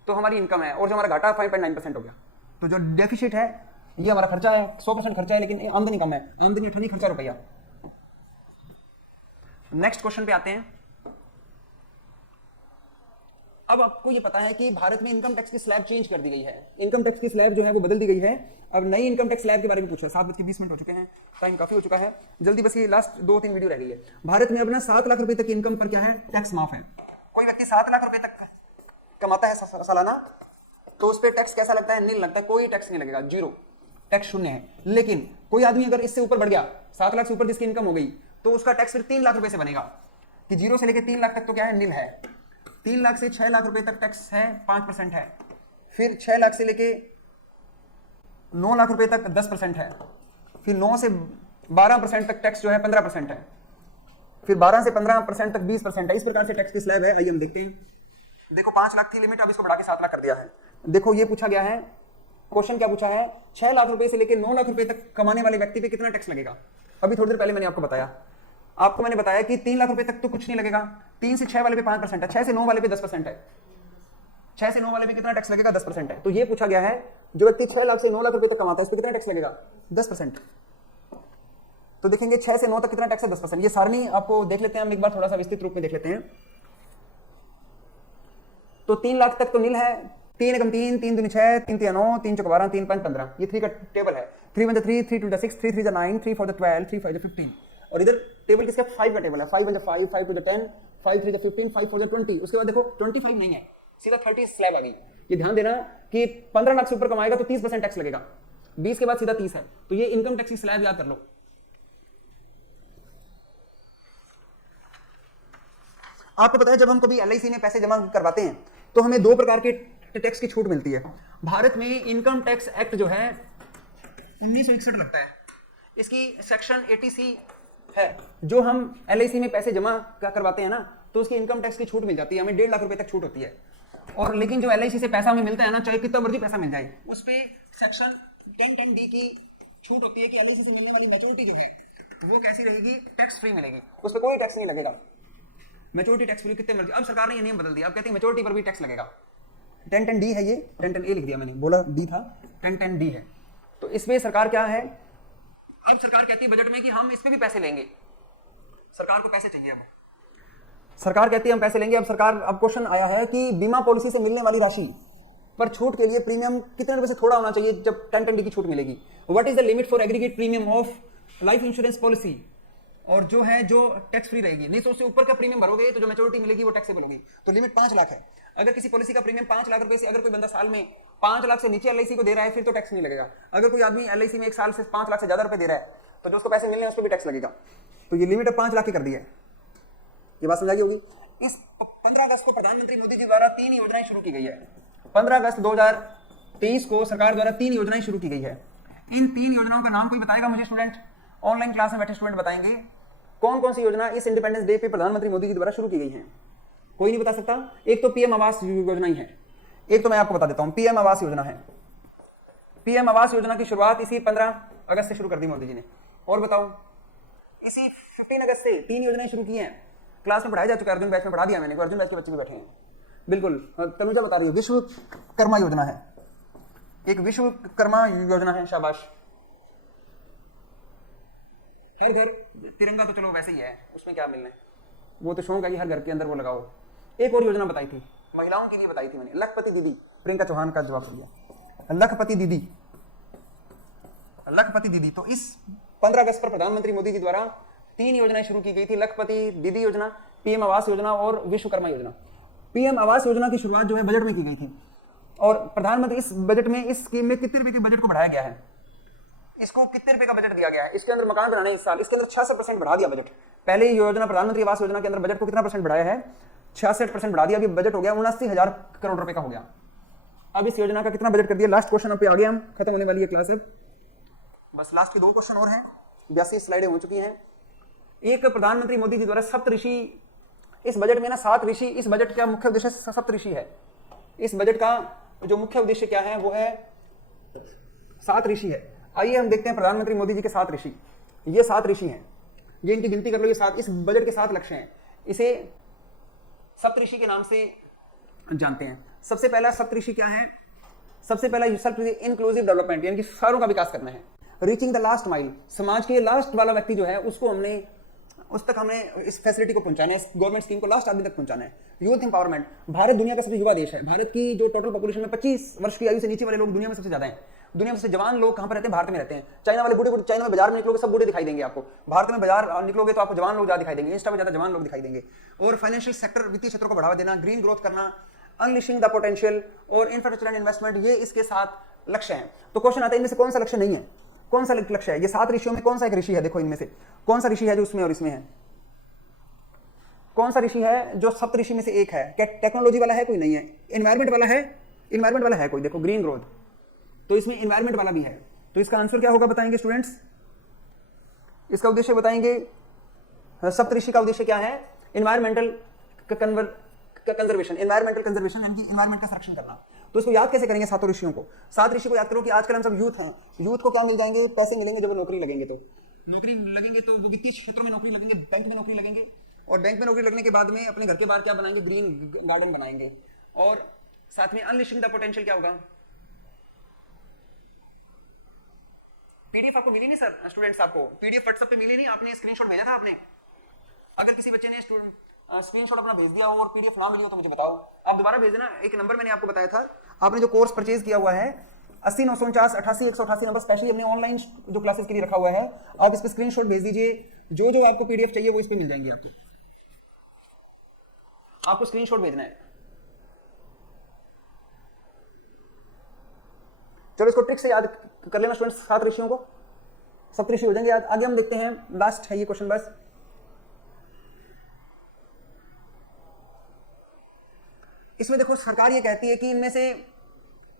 तो हमारी इनकम है, और जो हमारा घाटा 5.9% हो गया। तो जो डेफिसिट है ये हमारा खर्चा है, 100% खर्चा है, लेकिन आमदनी कम है। आमदनी 18, खर्चा रुपया। नेक्स्ट क्वेश्चन पे आते हैं। अब आपको ये पता है कि भारत में इनकम टैक्स की स्लैब चेंज कर दी गई है। इनकम टैक्स की स्लैब जो है वो बदल दी गई है। अब नई इनकम टैक्स स्लैब के बारे में पूछा है। 7:20 हो चुके हैं, टाइम काफी हो चुका है। जल्दी, बस ये लास्ट 2-3 वीडियो रह गई है। भारत में अपना 7 लाख रुपए तक की इनकम पर क्या है? टैक्स माफ है। कोई व्यक्ति 7 लाख रुपए तक कमाता है सालाना, तो उस पर टैक्स कैसा लगता है? नील लगता है, कोई टैक्स नहीं लगेगा, जीरो टैक्स, शून्य है। लेकिन कोई आदमी अगर इससे ऊपर बढ़ गया, 7 लाख से ऊपर जिसकी इनकम हो गई, तो उसका टैक्स फिर 3 लाख रुपए से बनेगा। कि 0 से लेकर 3 लाख तक तो क्या है? नील है। 3 लाख से 6 लाख रुपए तक टैक्स है, 5% है। फिर 6 लाख से लेके 9 लाख रुपए तक 10% है। फिर 9 से 12% तक टैक्स जो है 15% है। फिर 12 से 15% तक 20% है। इस प्रकार से टैक्स की स्लैब है। आइए हम देखते हैं। देखो 5 लाख थी लिमिट, अब इसको बढ़ा के 7 लाख कर दिया है। देखो ये पूछा गया है, क्वेश्चन क्या पूछा है? 6 लाख रुपए से लेकर 9 लाख रुपए तक कमाने वाले व्यक्ति पे कितना टैक्स लगेगा? अभी थोड़ी देर पहले मैंने आपको बताया कि 3 लाख रुपए तक तो कुछ नहीं लगेगा। 3 से 6 वाले पे 5% है, 6 से 9 वाले पे 10% है। 6 से 9 वाले पे कितना टैक्स लगेगा? 10% है। तो ये पूछा गया है, जो व्यक्ति 6 लाख से 9 लाख रुपए तक कमाता है, इस पे कितना टैक्स लगेगा? 10%। तो देखेंगे 6 से 9 तक कितना टैक्स है? 10%। ये सारणी आपको देख लेते हैं हम एक बार, थोड़ा सा विस्तृत रूप में देख लेते हैं। तो 3 लाख तक तो नील है, 3 एकम 3, 3 दूनी 6, 3 तिया 9, 3 चौका 12, 3 5 15, ये 3 का टेबल है। 3 1 3, 3 2 6, 3 3 9, 3 4 12, 3 5 15। और इधर टेबल किसका? 5 का टेबल है। 5 1 5, 5 2 10, 5 3 15, 5 4 20। उसके बाद देखो 25 नहीं है, सीधा 30 स्लैब आ गई। ये ध्यान देना कि 15 लाख से ऊपर कमाएगा तो 30% टैक्स लगेगा, 20 के बाद सीधा 30 है। तो ये इनकम टैक्स की स्लैब याद कर लो। आपको पता है जब हम कभी एलआईसी में पैसे जमा करवाते हैं तो हमें 2 प्रकार के टैक्स की छूट मिलती है। भारत में इनकम टैक्स एक्ट जो है 1961 लगता है, इसकी सेक्शन 80C है। जो हम एलआईसी में पैसे जमा करवाते हैं ना तो उसकी इनकम टैक्स की छूट मिल जाती है, हमें 1.5 लाख रुपए तक छूट होती है। और लेकिन जो एलआईसी से पैसा हमें मिलता है ना, चाहे कितना मर्जी पैसा मिल जाए, उस पर सेक्शन 10(10)D की छूट होती है कि एलआईसी से मिलने वाली मैच्योरिटी जो है वो कैसी रहेगी? टैक्स फ्री मिलेगी, उस पर कोई टैक्स नहीं लगेगा। मैच्योरिटी टैक्स फ्री कितने मर्जी। अब सरकार ने ये नियम बदल दिया, अब कहती है मैच्योरिटी पर भी टैक्स लगेगा। 10(10)D है ये, 10(10)A लिख दिया मैंने, बोला D था, 10(10)D है। तो इसमें सरकार क्या है, अब सरकार कहती है बजट में कि हम इस पे भी पैसे लेंगे, सरकार को पैसे चाहिए। अब सरकार कहती है हम पैसे लेंगे। अब क्वेश्चन आया है कि बीमा पॉलिसी से मिलने वाली राशि पर छूट के लिए प्रीमियम कितने रुपए से थोड़ा होना चाहिए जब 10(10)D की छूट मिलेगी? What is the limit for aggregate premium of life insurance policy? और जो है जो टैक्स फ्री रहेगी, नहीं तो उससे ऊपर का प्रीमियम भरोगे तो जो मैच्योरिटी मिलेगी वो टैक्सेबल होगी। तो लिमिट 5 लाख है। अगर किसी पॉलिसी का प्रीमियम 5 लाख रुपए से, अगर कोई बंदा साल में 5 लाख से नीचे एलआईसी को दे रहा है फिर तो टैक्स नहीं लगेगा। अगर कोई आदमी एलआईसी में एक साल से 5 लाख से ज्यादा रुपए दे रहा है तो जो उसको पैसे मिलने हैं उस पर भी टैक्स लगेगा। तो ये लिमिट 5 लाख की कर दी है। ये बात समझाई होगी। इस 15 अगस्त को प्रधानमंत्री मोदी जी द्वारा 3 योजनाएं शुरू की गई है। 15 अगस्त 2023 को सरकार द्वारा 3 योजनाएं शुरू की गई है। इन 3 योजनाओं का नाम कोई बताएगा मुझे? स्टूडेंट, ऑनलाइन क्लास में बैठे स्टूडेंट बताएंगे कौन कौन सी योजना इस इंडिपेंडेंस डे पे प्रधानमंत्री मोदी जी द्वारा शुरू की गई है? कोई नहीं बता सकता। एक तो पीएम आवास योजना ही है, एक तो मैं आपको बता देता हूं, पीएम आवास योजना है। पीएम आवास योजना की शुरुआत इसी 15 अगस्त से शुरू कर दी मोदी जी ने। और बताओ, इसी 15 अगस्त से 3 योजनाएं शुरू की हैं। क्लास में पढ़ाया जा चुका है, अर्जुन बैच में पढ़ा दिया मैंने, अर्जुन बैच के बच्चे भी बैठे हैं। बिल्कुल, तनुजा बता रही है विश्वकर्मा योजना है, एक विश्वकर्मा योजना है। शाबाश। हर घर तिरंगा तो चलो वैसे ही है, उसमें क्या मिलना है, वो तो शौक है कि हर घर के अंदर वो लगाओ। एक और योजना बताई थी, महिलाओं के लिए बताई थी मैंने, लखपति दीदी। प्रियंका चौहान का जवाब दिया, लखपति दीदी, लखपति दीदी। तो इस 15 अगस्त पर प्रधानमंत्री मोदी जी द्वारा 3 योजनाएं शुरू की गई थी, लखपति दीदी योजना, पीएम आवास योजना और विश्वकर्मा योजना। पीएम आवास योजना की शुरुआत जो है बजट में की गई थी और प्रधानमंत्री इस बजट में इस स्कीम में कितने रुपए के बजट को बढ़ाया गया है? इसको कितने रुपए का बजट दिया गया है? इसके अंदर मकान बनाने इस साल इसके अंदर 66% बढ़ा दिया बजट। पहले योजना प्रधानमंत्री आवास योजना के अंदर बजट को कितना परसेंट बढ़ाया है? 66% बढ़ा दिया। अभी बजट हो गया 79,000 करोड़ रुपए का हो गया। अब इस योजना का कितना बजट कर दिया? लास्ट क्वेश्चन पे आ गए हम, खत्म होने वाली है क्लास अब। बस लास्ट के 2 क्वेश्चन और हैं, 82 स्लाइडें हो चुकी हैं। एक, प्रधानमंत्री मोदी जी द्वारा सप्तऋषि, इस बजट में ना 7 ऋषि, इस बजट का मुख्य उद्देश्य सप्तऋषि है। इस बजट का जो मुख्य उद्देश्य क्या है वो है 7 ऋषि है। आइए हम देखते हैं प्रधानमंत्री मोदी जी के 7 ऋषि। ये 7 ऋषि हैं, ये इनकी गिनती कर लो, ये 7, इस बजट के 7 लक्ष्य हैं। इसे सप्तऋषि के नाम से जानते हैं। सबसे पहला सप्तऋषि क्या है? सबसे पहला इंक्लूसिव डेवलपमेंट, यानी कि सारों का विकास करना है। रीचिंग द लास्ट माइल, समाज के लास्ट वाला व्यक्ति जो है उसको हमने उस तक हमने इस फैसिलिटी को पहुंचाना है, इस गवर्नमेंट स्कीम को लास्ट आदमी तक पहुंचाना है। यूथ एम्पावरमेंट, भारत दुनिया का सबसे युवा देश है। भारत की जो टोटल पॉपुलेशन में 25 वर्ष की आयु से नीचे वाले लोग दुनिया में सबसे ज्यादा हैं। दुनिया में सबसे जवान लोग कहां पर रहते हैं? भारत में रहते हैं। चाइना वाले बूढ़े, चाइना में बाजार में निकलोगे सब बूढ़े दिखाई देंगे आपको, भारत में बाजार निकलोगे तो आपको जवान लोग ज्यादा दिखाई देंगे, इंस्टा में ज्यादा जवान लोग दिखाई देंगे। और फाइनेंशियल सेक्टर, वित्तीय क्षेत्रों को बढ़ावा देना, ग्रीन ग्रोथ करना, अनलिशिंग द पोटेंशियल और इंफ्रास्ट्रक्चर एंड इन्वेस्टमेंट, ये इसके 7 लक्ष्य हैं। तो क्वेश्चन आता है इनमें से कौन सा लक्ष्य नहीं है? कौन सा लक्ष्य है? ये 7 ऋषियों में कौन सा एक ऋषि है? देखो इनमें से कौन सा ऋषि है जो उसमें और इसमें है? कौन सा ऋषि है जो सप्त ऋषि में से एक है? क्या टेक्नोलॉजी वाला है? कोई नहीं है। एनवायरमेंट वाला है? एनवायरमेंट वाला है कोई? देखो ग्रीन ग्रोथ, तो इसमें एनवायरमेंट वाला भी है। तो इसका आंसर क्या होगा बताएंगे स्टूडेंट्स? इसका उद्देश्य बताएंगे, सप्त ऋषि का उद्देश्य क्या है? एनवायरमेंटल कंजर्वेशन, एनवायरमेंटल कंजर्वेशन यानी कि एनवायरमेंट का संरक्षण करना। तो इसको याद कैसे करेंगे 7 ऋषियों को? 7 ऋषि को याद करो कि आजकल हम सब यूथ हैं, यूथ को क्या मिल जाएंगे? पैसे मिलेंगे जब नौकरी लगेंगे, तो नौकरी लगेंगे तो वित्तीय क्षेत्रों में नौकरी लगेंगे, बैंक में नौकरी लगेंगे, और बैंक में नौकरी लगने के बाद में अपने घर के बाहर क्या बनाएंगे? ग्रीन गार्डन बनाएंगे। और साथ में अनलिशिंग द पोटेंशियल क्या होगा? पीडीएफ आपको मिली नहीं सर स्टूडेंट्स? आपको पीडीएफ व्हाट्सएप पे मिली नहीं? आपने स्क्रीनशॉट भेजा था आपने? अगर किसी बच्चे ने स्क्रीनशॉट अपना भेज दिया हो और पीडीएफ ना मिली हो तो मुझे बताओ, आप दोबारा भेज देना। एक नंबर मैंने आपको बताया था, आपने जो कोर्स परचेज किया हुआ है 80 949 88 188 नंबर स्पेशली अपने ऑनलाइन जो क्लासेस के लिए रखा हुआ है, आप इस पे स्क्रीनशॉट भेज दीजिए। जो जो आपको पीडीएफ चाहिए वो इस पे मिल जाएंगे आपको स्क्रीनशॉट भेजना है। चलो इसको ट्रिक से याद कर लेना स्टूडेंट्स, 7 रेशियो को, 7 रेशियो हो जाएंगे याद। आगे हम देखते हैं, लास्ट है ये क्वेश्चन बस। इसमें देखो सरकार ये कहती है कि इनमें से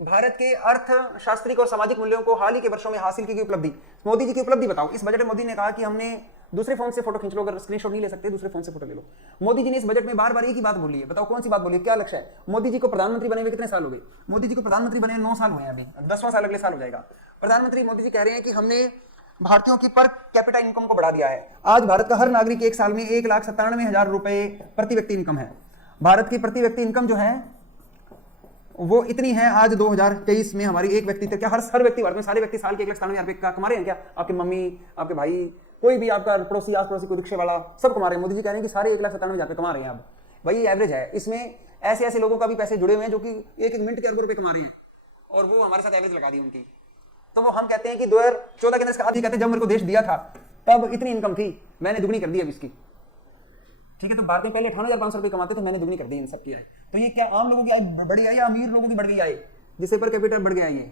भारत के अर्थशास्त्रिक और सामाजिक मूल्यों को हाल ही के वर्षों में हासिल की गई उपलब्धि, मोदी जी की उपलब्धि बताओ। इस बजट में मोदी ने कहा कि हमने दूसरे फोन से फोटो खींच लो, अगर स्क्रीनशॉट नहीं ले सकते दूसरे फोन से फोटो ले लो। मोदी जी ने इस बजट में बार बार एक ही बात बोली है, बताओ कौन सी बात बोली है, क्या लक्ष्य है। मोदी जी को प्रधानमंत्री बने हुए कितने साल हो गए? मोदी जी को प्रधानमंत्री बने 9 साल हुए हैं, अभी 10वां साल अगले साल हो जाएगा। प्रधानमंत्री मोदी जी कह रहे हैं कि हमने भारतीयों की पर कैपिटा इनकम को बढ़ा दिया है। आज भारत का हर नागरिक एक साल में 1,97,000 रुपए प्रति व्यक्ति इनकम है। भारत की प्रति व्यक्ति इनकम जो है वो इतनी है आज 2023 में हमारी एक व्यक्ति तक, क्या हर व्यक्ति भारत में सारे व्यक्ति साल के 1,97,000 रुपए कमा रहे हैं क्या? आपकी मम्मी, आपके भाई, कोई भी आपका पड़ोसी, आस पड़ोसी, कोई रिक्शे वाला, सब कमा रहे हैं। मोदी जी कह रहे हैं कि सारे 1,97,000 कमा रहे हैं। अब भाई एवरेज है, इसमें ऐसे ऐसे लोगों का भी पैसे जुड़े हुए हैं जो कि एक एक मिनट के अरबों रुपए कमा रहे हैं, और वो हमारे साथ एवरेज लगा दी उनकी। तो वो हम कहते हैं कि 2014 के अंदर आदि कहते हैं जब मेरे को देश दिया था तब इतनी इनकम थी, मैंने दुगनी कर दी अब इसकी। ठीक है, तो भारत में पहले 58,500 रुपए कमाते तो मैंने दुगनी कर दी इन सब की आय। तो ये क्या आम लोगों की आय बढ़ी है या अमीर लोगों की बढ़ गई आय, जिससे पर कैपिटल बढ़ गया है?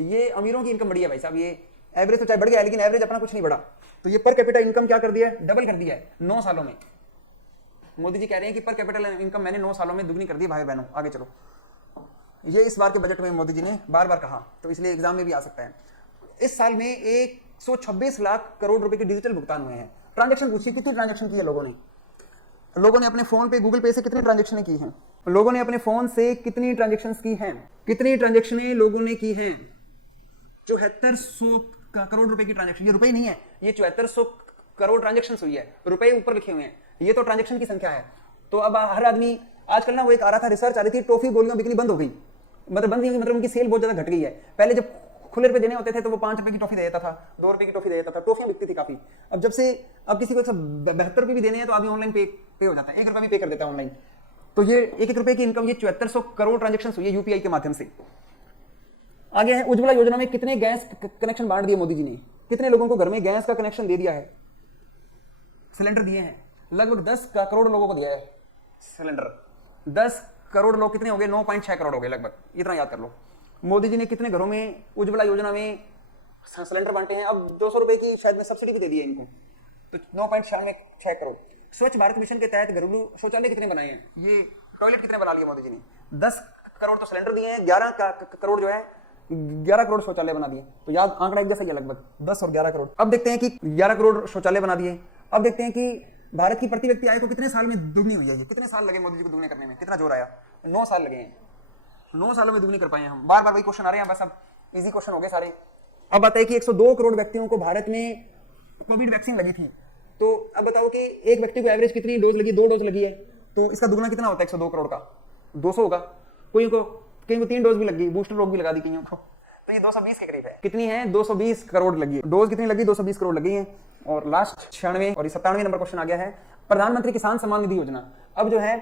ये अमीरों की इनकम बढ़ी है भाई साहब। ये एवरेज तो चाहे बढ़ गया है लेकिन एवरेज अपना कुछ नहीं बढ़ा। तो ये पर कैपिटल इनकम क्या कर दिया है? डबल कर दिया है 9 सालों में। मोदी जी कह रहे हैं कि पर कैपिटल इनकम मैंने 9 सालों में दुगनी कर दी। भाई बहनों आगे चलो, ये इस बार के बजट में मोदी जी ने बार बार कहा, तो इसलिए एग्जाम में भी आ सकता है। इस साल में 126 लाख करोड़ रुपए के डिजिटल भुगतान हुए हैं। ट्रांजेक्शन पूछिए कितनी ट्रांजेक्शन की है लोगों ने अपने फोन पे, गूगल पे से कितनी ट्रांजेक्शन की हैं? लोगों ने अपने फोन से कितनी ट्रांजेक्शन की हैं? कितनी ट्रांजेक्शन लोगों ने की हैं? 7400 करोड़ रुपए की ट्रांजेक्शन। ये रुपए नहीं है, ये 7400 करोड़ ट्रांजेक्शन हुई है, रुपए ऊपर लिखे हुए हैं, ये तो ट्रांजेक्शन की संख्या है। तो अब हर आदमी आजकल ना, वो एक आ रहा था रिसर्च आ रही थी, टॉफी गोलियां बिकनी बंद हो गई, मतलब बंद नहीं हुई, मतलब उनकी सेल बहुत ज्यादा घट गई है। पहले जब खुले रुपए देने होते थे तो वो 5 रुपए की टॉफी दे देता था, 2 रुपए की टॉफी दे देता था, टॉफियां बिकती थी काफी। अब जब से अब किसी को 72 रुपए भी देने हैं तो आदमी ऑनलाइन पे हो जाता है, 1 रुपया भी पे कर देता है ऑनलाइन। तो ये 1 रुपए की इनकम, ये 7400 करोड़ ट्रांजेक्शन हुई है यूपीआई के माध्यम से। आगे है उज्ज्वला योजना में कितने गैस कनेक्शन बांट दिए मोदी जी ने? कितने लोगों को घर में गैस का कनेक्शन दे दिया है, सिलेंडर दिए हैं? लगभग 10 करोड़ लोगों को दिया है सिलेंडर। 10 करोड़ लोग कितने हो गए? 9.6 करोड़ हो गए लगभग, इतना याद कर लो। मोदी जी ने कितने घरों में उज्ज्वला योजना में सिलेंडर बांटे हैं? अब 200 रुपए की शायद में सब्सिडी भी दे दी है इनको, तो 9.6 करोड़। स्वच्छ भारत मिशन के तहत घरेलू शौचालय कितने बनाए हैं? ये टॉयलेट कितने बना लिए मोदी जी ने? 10 करोड़ तो सिलेंडर दिए हैं, 11 करोड़ जो है 11 करोड़ शौचालय बना दिए। तो याद आंकड़ा एक जैसा ही है लगभग, 10 और 11 करोड़। अब देखते हैं कि 11 करोड़ शौचालय बना दिए। अब देखते हैं कि भारत की प्रति व्यक्ति आय को कितने साल में दुगनी हुई है? ये कितने साल लगे मोदी जी को दुगनी करने में? कितना जोर आया? 9 साल लगे हैं। 9 सालों में दुगनी कर पाए हैं हम। बार बार वही क्वेश्चन आ रहे हैं, बस अब इजी क्वेश्चन हो गए सारे। अब आता है कि 102 करोड़ व्यक्तियों को भारत में कोविड वैक्सीन लगी थी। तो अब बताओ कि एक व्यक्ति को एवरेज कितनी डोज लगी? 2 डोज लगी है, तो इसका दुगना कितना होता है 102 करोड़ का? 200 होगा। कहीं को 3 डोज भी लगी, बूस्टर डोज भी लगा दी कईयों को, तो ये 220 के करीब है। कितनी है? 220 करोड़ लगी है। डोज कितनी लगी? 220 करोड़ लगी है। और लास्ट 96 और 97 नंबर क्वेश्चन आ गया है, प्रधानमंत्री किसान सम्मान निधि योजना। अब जो है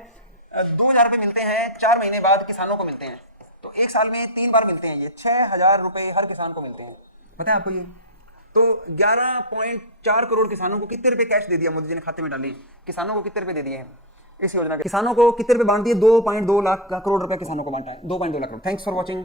2000 रुपए मिलते हैं, 4 महीने बाद किसानों को मिलते हैं, तो एक साल में 3 बार मिलते हैं। ये 6000 रुपए हर किसान को मिलते हैं, पता है आपको ये? तो 11.4 करोड़ किसानों को कितने रुपए कैश दे दिया मोदी जी ने खाते में डाले? किसानों को कितने रुपए दे दिए हैं इस योजना के? किसानों को कितने रुपए बांट दिए? 2.2 लाख करोड़ रुपए किसानों को बांटा है, 2.2 lakh crore. Thanks for watching.